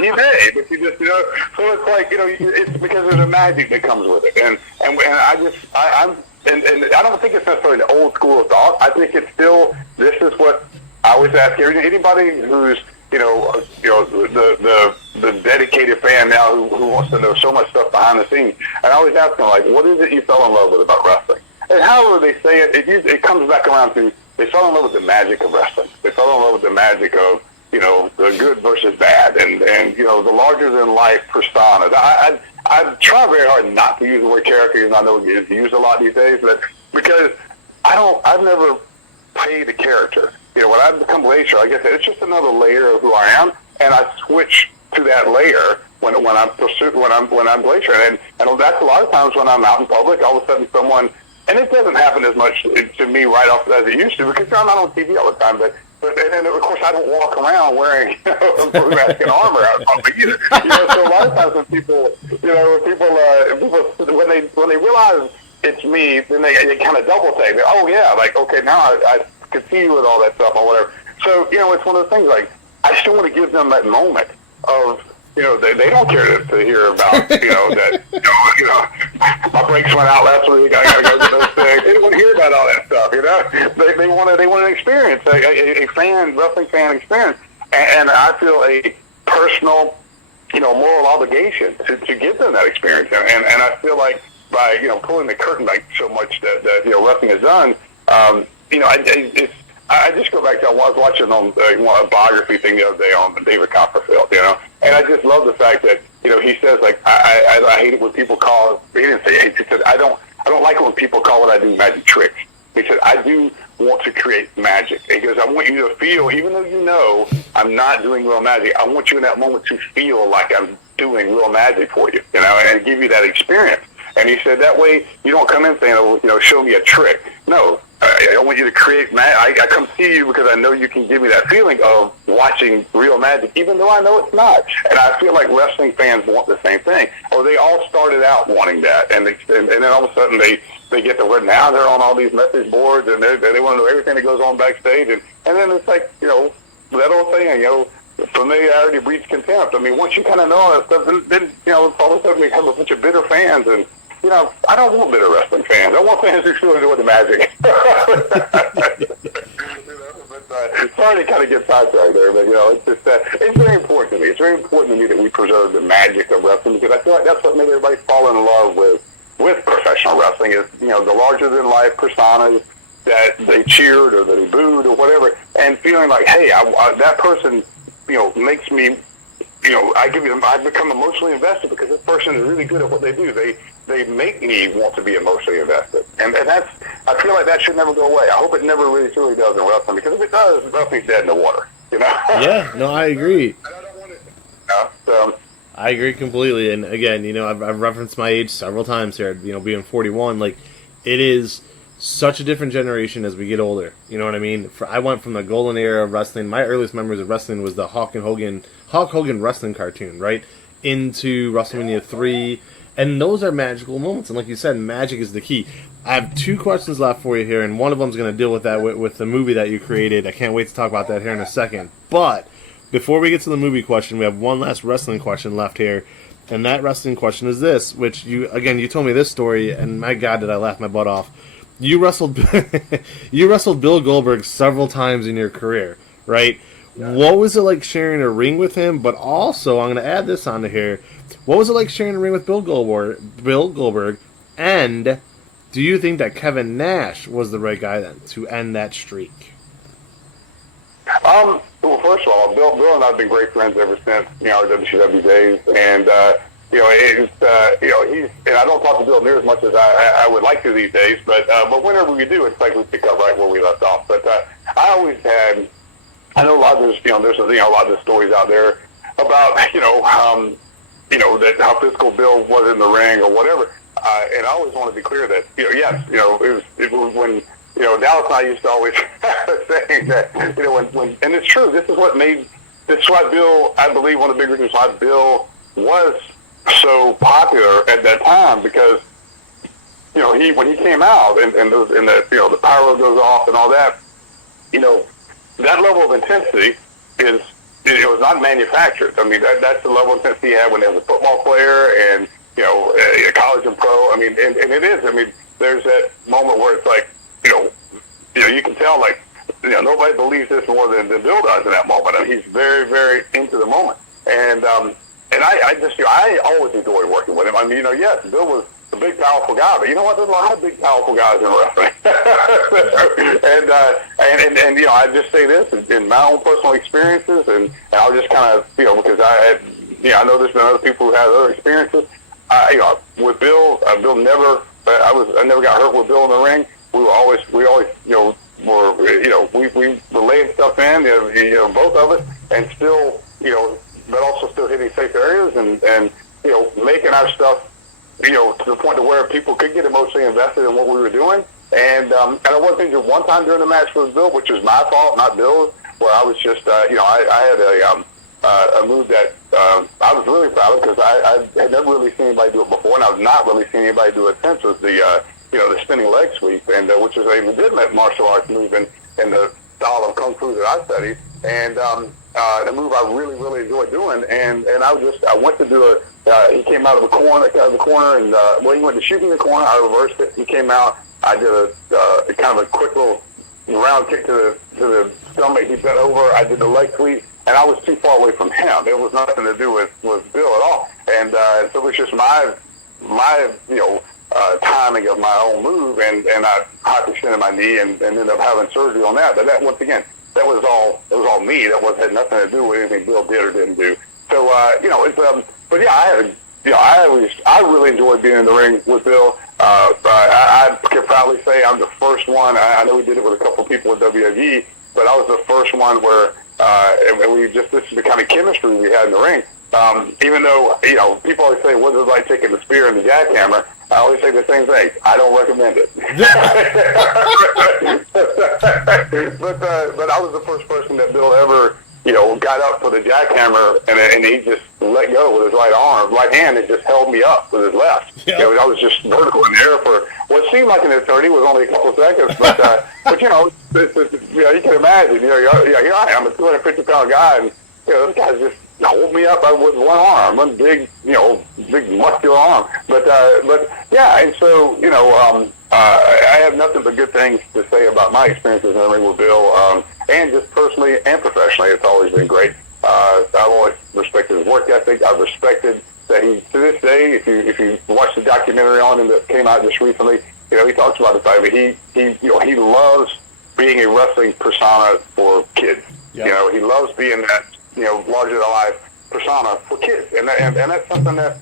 he may, but you just, so it's like, it's because there's a magic that comes with it, and I don't think it's necessarily an old school of thought. I think it's still, this is what I always ask anybody who's, the dedicated fan now who wants to know so much stuff behind the scenes, and I always ask them, like, what is it you fell in love with about wrestling? And however they say it, it comes back around to, they fell in love with the magic of wrestling. They fell in love with the magic of, the good versus bad, and the larger-than-life personas. I try very hard not to use the word character, and I know it's used a lot these days, but because I've never played a character. When I become Glacier, like I said, it's just another layer of who I am, and I switch to that layer when I'm Glacier, and that's a lot of times when I'm out in public. All of a sudden, someone, and it doesn't happen as much to me right off as it used to, because I'm not on TV all the time, but and then, of course, I don't walk around wearing mask and armor out in public either. So a lot of times when people, when they realize it's me, then they kind of double take. Oh yeah, like, okay, now I can see you with all that stuff or whatever. So it's one of those things, like, I still want to give them that moment of, they don't care to hear about, that, my brakes went out last week, I got to go get those things. They don't want to hear about all that stuff, They want an experience, a wrestling fan experience. And I feel a personal, moral obligation to give them that experience. And I feel like by pulling the curtain back so much that wrestling has done. I just go back to I was watching on a biography thing the other day on David Copperfield, and I just love the fact that he says like I hate it when people call. He didn't say hate. He said I don't like it when people call what I do magic tricks. He said I do want to create magic. He goes, I want you to feel, even though I'm not doing real magic, I want you in that moment to feel like I'm doing real magic for you, and give you that experience. And he said that way you don't come in saying, oh, show me a trick. No, I want you to create magic. I come see you because I know you can give me that feeling of watching real magic, even though I know it's not. And I feel like wrestling fans want the same thing. Or they all started out wanting that, and then all of a sudden they get the word. Now they're on all these message boards, and they want to know everything that goes on backstage. And then it's like, that old saying, familiarity breeds contempt. I mean, once you kind of know all that stuff, then all of a sudden we have a bunch of bitter fans. And I don't want bitter wrestling fans. I want fans who still enjoy the magic. Sorry to kind of get sidetracked there, but it's just it's very important to me. It's very important to me that we preserve the magic of wrestling, because I feel like that's what made everybody fall in love with professional wrestling. Is the larger than life personas that they cheered or that they booed or whatever, and feeling like, hey, that person makes me. I become emotionally invested because this person is really good at what they do. They make me want to be emotionally invested, and that's. I feel like that should never go away. I hope it never really truly does in wrestling, because if it does, wrestling's dead in the water. Yeah, no, I agree. I don't want it. I agree completely. And again, I've referenced my age several times here. Being 41, like it is such a different generation as we get older. You know what I mean? I went from the golden era of wrestling. My earliest memories of wrestling was the Hulk Hogan wrestling cartoon, right? Into WrestleMania 3. And those are magical moments. And like you said, magic is the key. I have 2 questions left for you here, and one of them is going to deal with that, with the movie that you created. I can't wait to talk about that here in a second. But before we get to the movie question, we have one last wrestling question left here. And that wrestling question is this, which you told me this story, and my God, did I laugh my butt off. You wrestled Bill Goldberg several times in your career, right? Yeah. What was it like sharing a ring with him? But also, I'm going to add this onto here. What was it like sharing a ring with Bill Goldberg? And do you think that Kevin Nash was the right guy then to end that streak? Well, first of all, Bill and I have been great friends ever since our WCW days, and he's and I don't talk to Bill near as much as I would like to these days, but whenever we do, it's like we pick up right where we left off. But I always had. I know a lot of there's a lot of stories out there about that how physical Bill was in the ring or whatever, and I always want to be clear that yes, it was when Dallas and I used to always saying that when and it's true. This is why Bill, I believe, one of the big reasons why Bill was so popular at that time, because when he came out and the pyro goes off and all that, that level of intensity it was not manufactured. I mean, that's the level of intensity he had when he was a football player and a college and pro. I mean, and it is. I mean, there's that moment where it's like you can tell like nobody believes this more than Bill does in that moment. I mean, he's very, very into the moment, and I always enjoyed working with him. I mean, yes, Bill was a big, powerful guy, but you know what? There's a lot of big, powerful guys in wrestling. and I just say this in my own personal experiences, and I'll just kind of, because I know there's been other people who had other experiences. With Bill, Bill never, I never got hurt with Bill in the ring. We always, we were laying stuff in, both of us, and still, but also still hitting safe areas and making our stuff, to the point to where people could get emotionally invested in what we were doing. And I was injured one time during the match with Bill, which was my fault, not Bill's, where I was just, I had a move that I was really proud of, because I had never really seen anybody do it before, and I was not really seeing anybody do it since, was the spinning leg sweep, and which is a legitimate martial arts move in the style of Kung Fu that I studied, and the move I really, really enjoyed doing, and I went to do he came out of the corner, and he went to shoot in the corner, I reversed it, he came out, I did a kind of a quick little round kick to the stomach, he bent over, I did the leg sweep, and I was too far away from him. It was nothing to do with Bill at all, and so it was just my timing of my own move, and I hyperextended my knee and ended up having surgery on that. But that, once again, that was all me. That had nothing to do with anything Bill did or didn't do. So it's but yeah, I really enjoyed being in the ring with Bill. I can proudly say I'm the first one. I know we did it with a couple of people at WWE, but I was the first one where this is the kind of chemistry we had in the ring. Even though people always say, "What is it like taking the spear and the jackhammer?" I always say the same thing. I don't recommend it. But I was the first person that Bill ever got up for the jackhammer, and he just let go with his right hand, and just held me up with his left. Yeah. I was just vertical in the air for what seemed like an eternity. Was only a couple of seconds, but you can imagine. Here I am, a 250-pound guy, and this guy's just hold me up with one arm, one big muscular arm. But yeah, and so I have nothing but good things to say about my experiences in the ring with Bill, and just personally and professionally, it's always been great. I've always respected his work ethic. I've respected that he, to this day, if you watch the documentary on him that came out just recently, he talks about the fact that he loves being a wrestling persona for kids. Yep. He loves being that larger than life persona for kids, and that's something that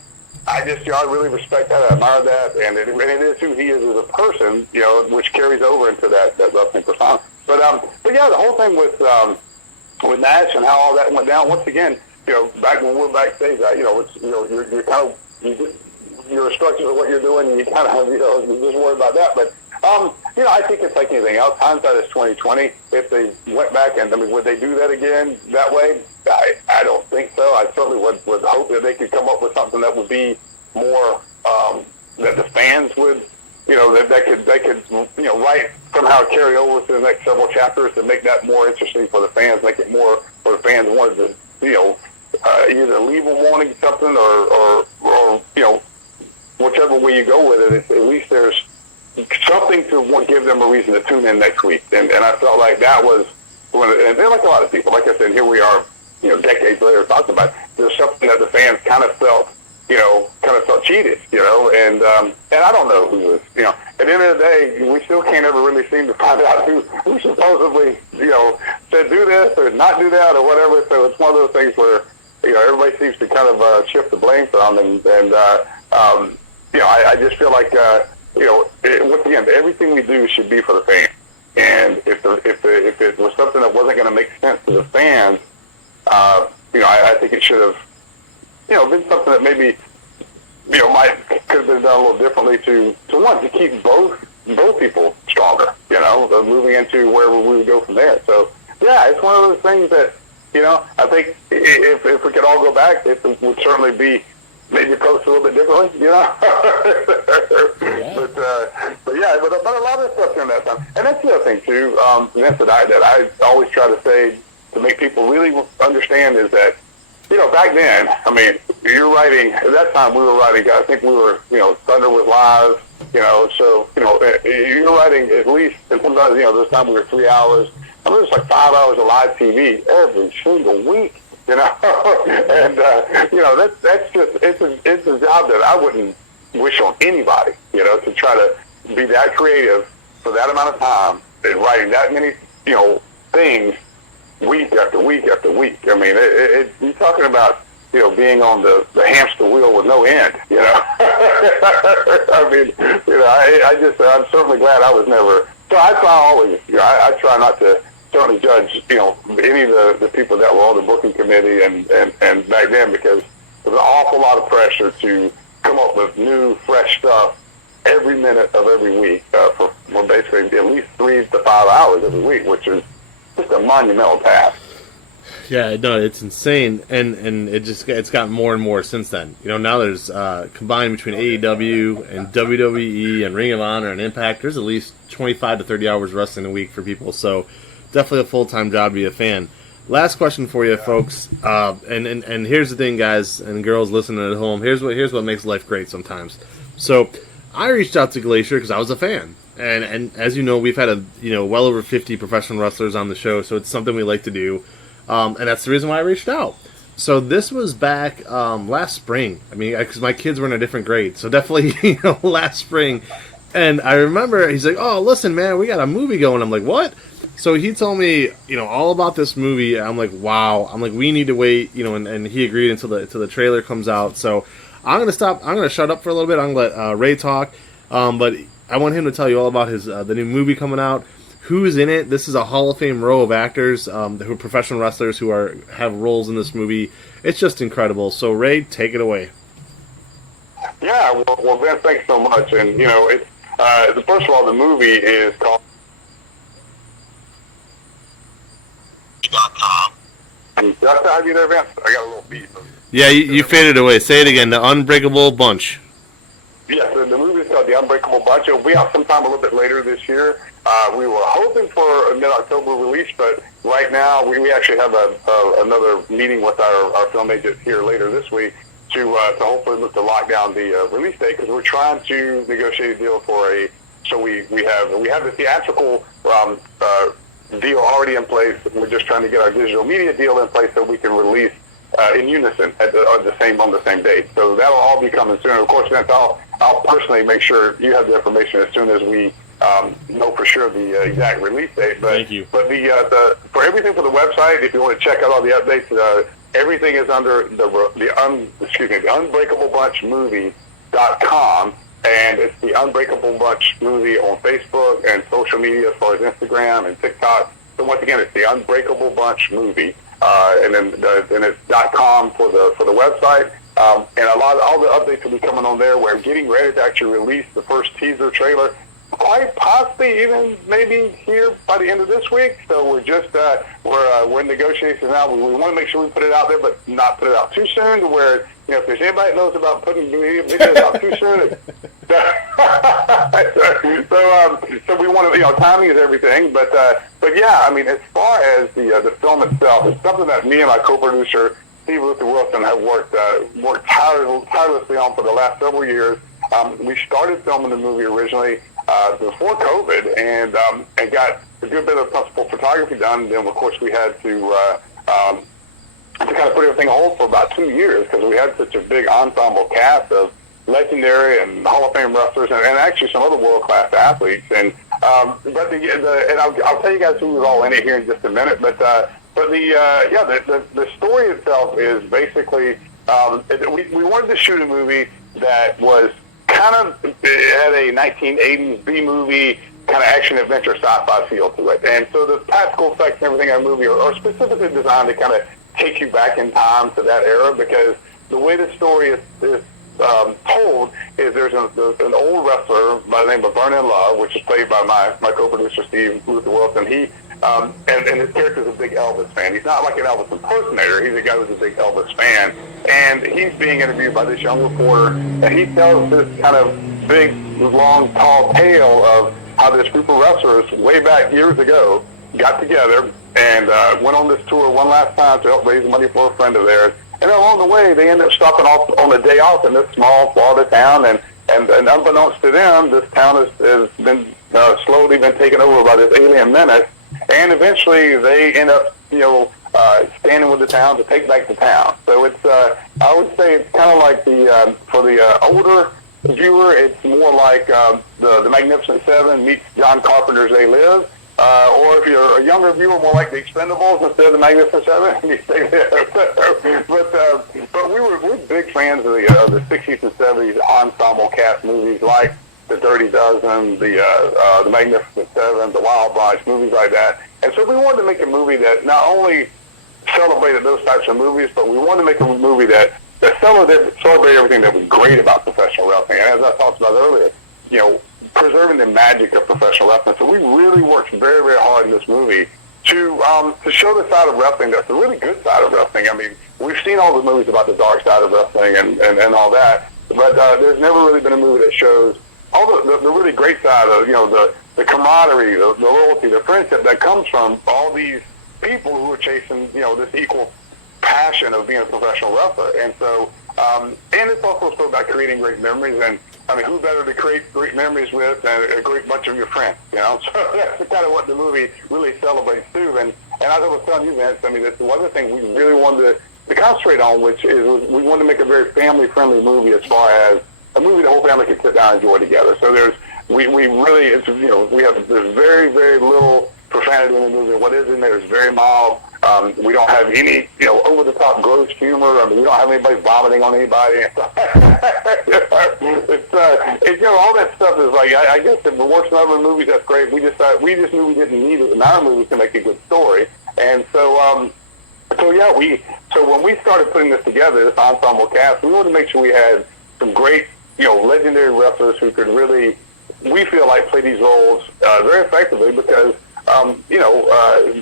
I really respect that. I admire that, and it is who he is as a person, which carries over into that wrestling persona. But yeah, the whole thing with Nash and how all that went down. Once again, back when we were backstage, you're kind of your instructions of what you're doing, and you kind of you're just worried about that. But I think it's like anything else. Hindsight is 20/20. If they went back and would they do that again that way? I don't think so. I certainly would hope that they could come up with something that would be more that the fans would, that they could right somehow carry over to the next several chapters to make that more interesting for the fans, make it more for the fans wanted to either leave them wanting something or whichever way you go with it. At least there's something to give them a reason to tune in next week, and I felt like that was and they're like a lot of people. Like I said, here we are, decades later talking about it. There's something that the fans kind of felt cheated, and I don't know who was, at the end of the day, we still can't ever really seem to find out who supposedly, said do this or not do that or whatever. So it's one of those things where, everybody seems to kind of shift the blame from, and I just feel like, once again, everything we do should be for the fans. And if it was something that wasn't going to make sense to the fans, I think it should have, been something that maybe, could have been done a little differently to keep both people stronger, moving into where we would go from there. So, yeah, it's one of those things that, I think if we could all go back, it would certainly be maybe approached a little bit differently, Yeah. but a lot of stuff during that time. And that's the other thing, too, Vince, that I always try to say to make people really understand is that, back then, you're writing, at that time we were writing, I think we were, Thunder was live, so, you're writing at least, and sometimes, this time we were 3 hours, it's like 5 hours of live TV every single week, and, that's just, it's a job that I wouldn't wish on anybody, to try to be that creative for that amount of time and writing that many, things week after week after week. You're talking about, being on the hamster wheel with no end, I'm certainly glad I was never, so I try always, I try not to certainly judge, any of the people that were on the booking committee and back then, because there's an awful lot of pressure to come up with new, fresh stuff every minute of every week for basically at least 3 to 5 hours every week, which is just a monumental task. Yeah, no, it's insane, and it's gotten more and more since then. Now there's combined between AEW and WWE and Ring of Honor and Impact, there's at least 25 to 30 hours wrestling a week for people, so definitely a full-time job to be a fan. Last question for you, folks, and here's the thing, guys and girls listening at home. Here's what makes life great sometimes. So I reached out to Glacier because I was a fan, and as you know, we've had well over 50 professional wrestlers on the show, so it's something we like to do, and that's the reason why I reached out. So this was back last spring. I mean, because my kids were in a different grade, so definitely last spring. And I remember he's like, "Oh, listen, man, we got a movie going." I'm like, "What?" So he told me, all about this movie. I'm like, "Wow!" I'm like, "We need to wait," and he agreed until the trailer comes out. So I'm gonna stop. I'm gonna shut up for a little bit. I'm gonna let Ray talk, but I want him to tell you all about his the new movie coming out. Who's in it? This is a Hall of Fame row of actors who are professional wrestlers who have roles in this movie. It's just incredible. So Ray, take it away. Yeah, well, Vince, thanks so much. And it's first of all, the movie is called. That's how you there, Vince. I got a little beat. Yeah, you faded away. Say it again. The Unbreakable Bunch. Yes, the movie is called The Unbreakable Bunch. It'll be out sometime a little bit later this year. We were hoping for a mid-October release, but right now we actually have another meeting with our film agent here later this week to hopefully look to lock down the release date, because we're trying to negotiate a deal so we have the theatrical deal already in place. We're just trying to get our digital media deal in place so we can release in unison on the same date. So that'll all be coming soon. Of course, Vince, I'll personally make sure you have the information as soon as we know for sure the exact release date. But, Thank you. But for everything for the website, if you want to check out all the updates, everything is under the Unbreakable Bunch movie.com, and it's the Unbreakable Bunch movie on Facebook and social media as far as Instagram and TikTok. So once again, it's the Unbreakable Bunch movie. And then it's .com for the website, and all the updates will be coming on there. We're getting ready to actually release the first teaser trailer, quite possibly even maybe here by the end of this week. So we're in negotiations now. We want to make sure we put it out there, but not put it out too soon, to where if there's anybody that knows about putting videos out too soon. So we want to, timing is everything, but yeah, I mean, as far as the film itself, it's something that me and my co-producer Steve Luther Wilson have worked tirelessly on for the last several years. We started filming the movie originally before COVID, and got a good bit of principal photography done. And then, of course, we had to kind of put everything on hold for about 2 years, because we had such a big ensemble cast of legendary and Hall of Fame wrestlers, and actually some other world-class athletes. And and I'll tell you guys who was all in it here in just a minute. But the story itself is basically we wanted to shoot a movie that was kind of had a 1980s B movie kind of action adventure sci-fi feel to it. And so the practical effects and everything in the movie are specifically designed to kind of take you back in time to that era, because the way the story is told is there's an old wrestler by the name of Vernon Love, which is played by my co-producer Steve Luther Wilson. He and his character's a big Elvis fan. He's not like an Elvis impersonator. He's a guy who's a big Elvis fan, and he's being interviewed by this young reporter, and he tells this kind of big, long, tall tale of how this group of wrestlers way back years ago got together and went on this tour one last time to help raise money for a friend of theirs. And along the way, they ended up stopping off on a day off in this small Florida town, and unbeknownst to them, this town has been slowly been taken over by this alien menace, and eventually they end up, standing with the town to take back the town. So it's, I would say it's kind of like for the older viewer, it's more like the Magnificent Seven meets John Carpenter's They Live. Or if you're a younger viewer, more like the Expendables instead of the Magnificent Seven. But we're big fans of the 60s and 70s ensemble cast movies like The Dirty Dozen, the Magnificent Seven, The Wild Bunch, movies like that. And so we wanted to make a movie that not only celebrated those types of movies, but we wanted to make a movie that celebrated everything that was great about professional wrestling. And as I talked about earlier, preserving the magic of professional wrestling. So we really worked very, very hard in this movie to show the side of wrestling that's a really good side of wrestling. I mean, we've seen all the movies about the dark side of wrestling and all that, but there's never really been a movie that shows all the really great side of, the camaraderie, the loyalty, the friendship that comes from all these people who are chasing, this equal passion of being a professional wrestler. And so, and it's also about creating great memories. And I mean, who better to create great memories with than a great bunch of your friends, So that's kind of what the movie really celebrates too. And as I was telling you, Vince, I mean, that's one of the things we really wanted to to concentrate on, which is we wanted to make a very family-friendly movie as far as a movie the whole family can sit down and enjoy together. So we really, there's very, very little profanity in the movie. What is in there is very mild. We don't have any, over-the-top gross humor. I mean, we don't have anybody vomiting on anybody. It's all that stuff is like, I guess if it works in other movies, that's great. We just knew we didn't need it in our movies to make a good story. And so when we started putting this together, this ensemble cast, we wanted to make sure we had some great, legendary wrestlers who could really, we feel like, play these roles very effectively because,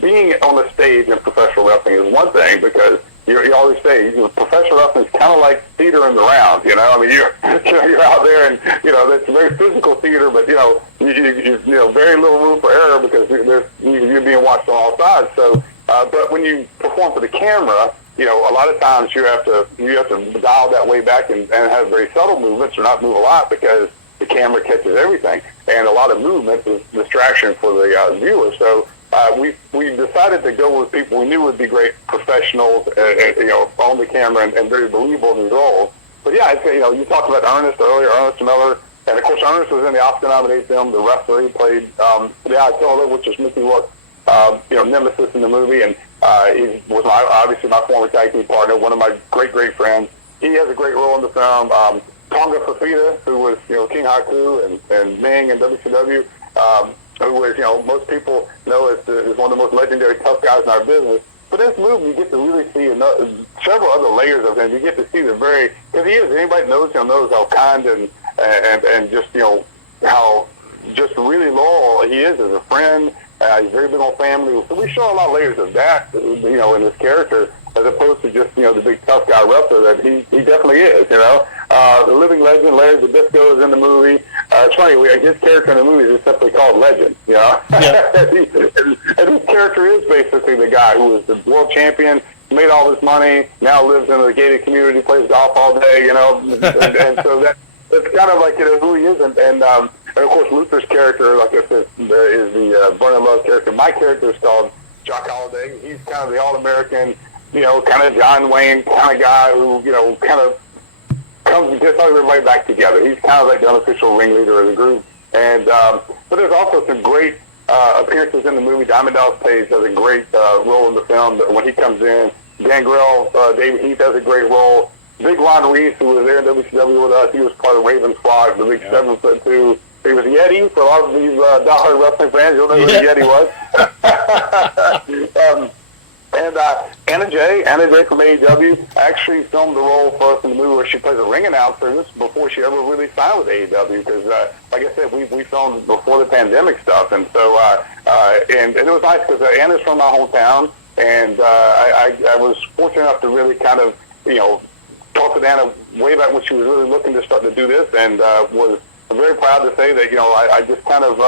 being on the stage in professional wrestling is one thing because you always say professional wrestling is kind of like theater in the round. I mean, you're out there and it's very physical theater, but you very little room for error because you're being watched on all sides. So, but when you perform for the camera, a lot of times you have to dial that way back and have very subtle movements or not move a lot because the camera catches everything, and a lot of movement is distraction for the viewer. So we decided to go with people we knew would be great professionals, on the camera and very believable in these roles. But yeah, I'd say, you talked about Ernest earlier, Ernest Miller, and of course Ernest was in the Oscar-nominated film The Wrestler. He played the Ayatollah, which is Mickey Rourke's nemesis in the movie, and he was obviously my former tag team partner, one of my great friends. He has a great role in the film. Tonga Fafita, who was, King Haku and Ming in WCW, who was, most people know is one of the most legendary tough guys in our business. But in this movie, you get to really see several other layers of him. You get to see because he is, anybody knows him knows how kind and just, how just really loyal he is as a friend. He's very big on family. So we show a lot of layers of that, in this character, as opposed to just, the big tough guy wrestler that he definitely is, The living legend, Larry Zbyszko, is in the movie. It's funny, his character in the movie is simply called Legend, Yeah. and his character is basically the guy who was the world champion, made all this money, now lives in a gated community, plays golf all day, and so that's kind of like, who he is. And of course, Luther's character, like I said, is the Vernon Love character. My character is called Jock Holliday. He's kind of the all-American, kind of John Wayne kind of guy who, kind of comes and gets everybody back together. He's kind of like the unofficial ringleader of the group. And but there's also some great appearances in the movie. Diamond Dallas Page has a great role in the film when he comes in. Gangrel, David Heath has a great role. Big Ron Reese, who was there in WCW with us, he was part of Raven's Flock, the big 7'2". He was Yeti. For a lot of these diehard wrestling fans, you'll know who the Yeti was. And Anna Jay from AEW, actually filmed the role for us in the movie where she plays a ring announcer. This is before she ever really signed with AEW because, like I said, we filmed before the pandemic stuff. And so, and it was nice because Anna's from my hometown, and I was fortunate enough to really kind of, talk with Anna way back when she was really looking to start to do this, and was very proud to say that, I just kind of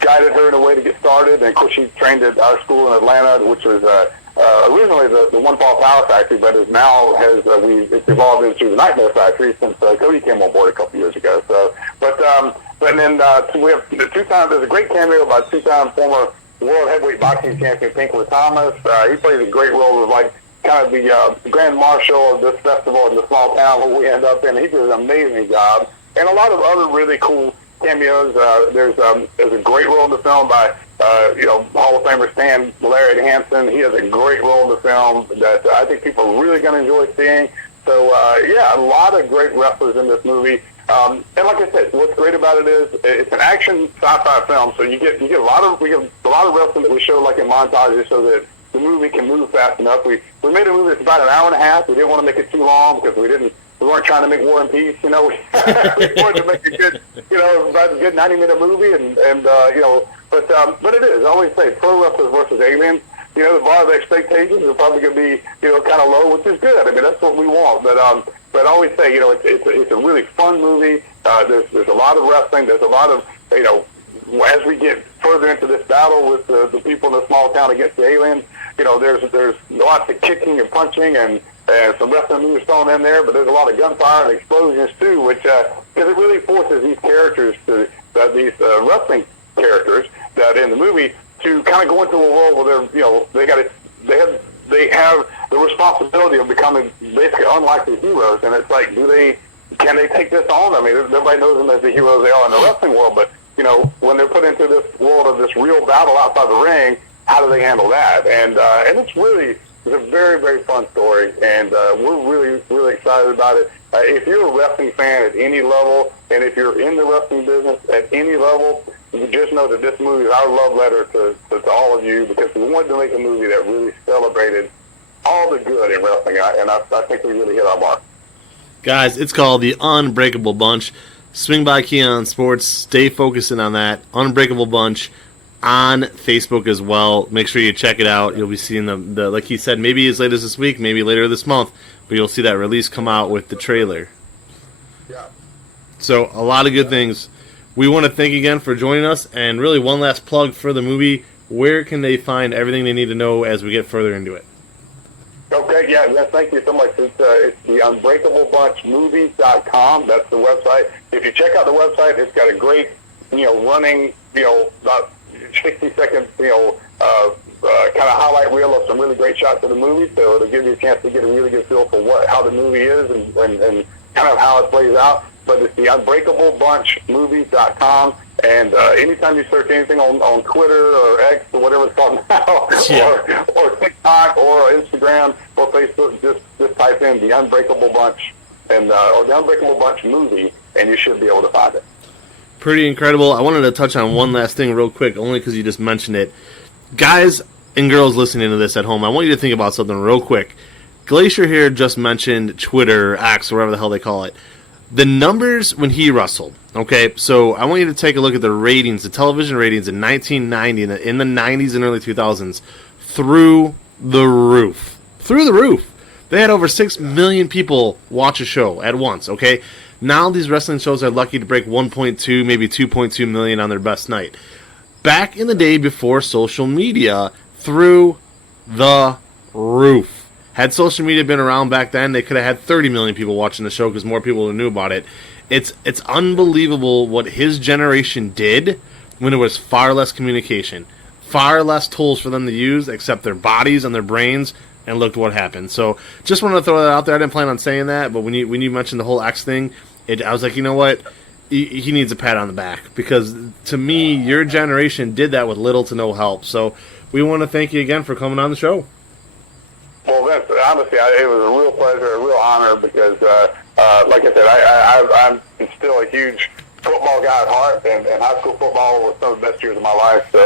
guided her in a way to get started. And of course, she trained at our school in Atlanta, which was originally the One Fall Flower Factory, but it's evolved into the Nightmare Factory since Cody came on board a couple years ago. So, but then we have there's a great cameo by two-time former world heavyweight boxing champion Pinkler Thomas. He plays a great role of kind of the grand marshal of this festival in the small town where we end up in. He does an amazing job, and a lot of other really cool cameos. There's a great role in the film by Hall of Famer Stan Larry Hansen. He has a great role in the film that I think people are really going to enjoy seeing. So a lot of great wrestlers in this movie. And like I said, what's great about it is it's an action sci-fi film. So we get a lot of wrestling that we show like in montages so that the movie can move fast enough. We made a movie that's about an hour and a half. We didn't want to make it too long because we weren't trying to make War and Peace, We wanted to make a good, about a good 90-minute movie, but it is. I always say pro wrestlers versus aliens. The bar of expectations is probably going to be, kind of low, which is good. I mean, that's what we want. But I always say, it's a really fun movie. There's a lot of wrestling. There's a lot of, as we get further into this battle with the people in the small town against the aliens, there's lots of kicking and punching and some wrestling moves thrown in there, but there's a lot of gunfire and explosions too, which because it really forces these characters these wrestling characters that in the movie to kind of go into a world where they have the responsibility of becoming basically unlikely heroes. And it's like, can they take this on? I mean, everybody knows them as the heroes they are in the wrestling world, but, you know, when they're put into this world of this real battle outside the ring, how do they handle that? And it's a very, very fun story, and we're really, really excited about it. If you're a wrestling fan at any level, and if you're in the wrestling business at any level, you just know that this movie is our love letter to all of you, because we wanted to make a movie that really celebrated all the good in wrestling, and I think we really hit our mark. Guys, it's called The Unbreakable Bunch. Swing by Keon Sports. Stay focusing on that. Unbreakable Bunch on Facebook as well. Make sure you check it out. You'll be seeing the like he said, maybe as late as this week, maybe later this month, but you'll see that release come out with the trailer. Yeah. So, a lot of good things. We want to thank you again for joining us, and really one last plug for the movie. Where can they find everything they need to know as we get further into it? Okay, yeah, thank you so much. It's the UnbreakableBunchMovies.com. That's the website. If you check out the website, it's got a great, running, about 60-second, kind of highlight reel of some really great shots of the movie. So it'll give you a chance to get a really good feel for how the movie is and kind of how it plays out. But it's the UnbreakableBunchMovies.com. And anytime you search anything on Twitter or X or whatever it's called now, or TikTok or Instagram or Facebook, just type in the Unbreakable Bunch or the Unbreakable Bunch movie, and you should be able to find it. Pretty incredible. I wanted to touch on one last thing real quick, only because you just mentioned it. Guys and girls listening to this at home, I want you to think about something real quick. Glacier here just mentioned Twitter, X, or whatever the hell they call it. The numbers when he wrestled, okay? So I want you to take a look at the ratings, the television ratings in 1990, in the 90s and early 2000s, through the roof. Through the roof. They had over 6 million people watch a show at once, okay? Now these wrestling shows are lucky to break 1.2, maybe 2.2 million on their best night. Back in the day before social media, through the roof. Had social media been around back then, they could have had 30 million people watching the show because more people knew about it. It's unbelievable what his generation did when there was far less communication, far less tools for them to use except their bodies and their brains, and look what happened. So just wanted to throw that out there. I didn't plan on saying that, but when you mentioned the whole X thing, I was like, you know what? He needs a pat on the back, because to me, your generation did that with little to no help. So we want to thank you again for coming on the show. Well, Vince, honestly, it was a real pleasure, a real honor, because, like I said, I'm still a huge football guy at heart, and high school football was some of the best years of my life. So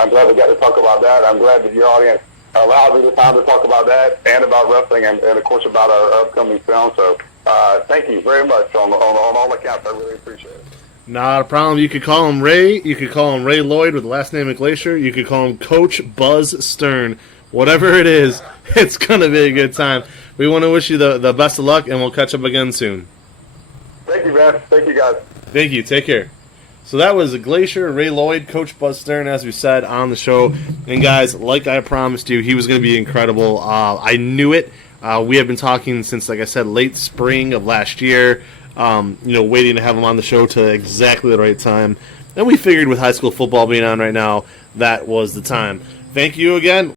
I'm glad we got to talk about that. I'm glad that your audience allowed me the time to talk about that and about wrestling and of course, about our upcoming film. So thank you very much on all accounts. I really appreciate it. Not a problem. You could call him Ray. You could call him Ray Lloyd with the last name of Glacier. You could call him Coach Buzz Stern. Whatever it is, it's going to be a good time. We want to wish you the best of luck, and we'll catch up again soon. Thank you, man. Thank you, guys. Thank you. Take care. So that was Glacier, Ray Lloyd, Coach Buzz Stern, as we said on the show. And guys, like I promised you, he was going to be incredible. I knew it. We have been talking since, like I said, late spring of last year, waiting to have him on the show to exactly the right time. And we figured with high school football being on right now, that was the time. Thank you again.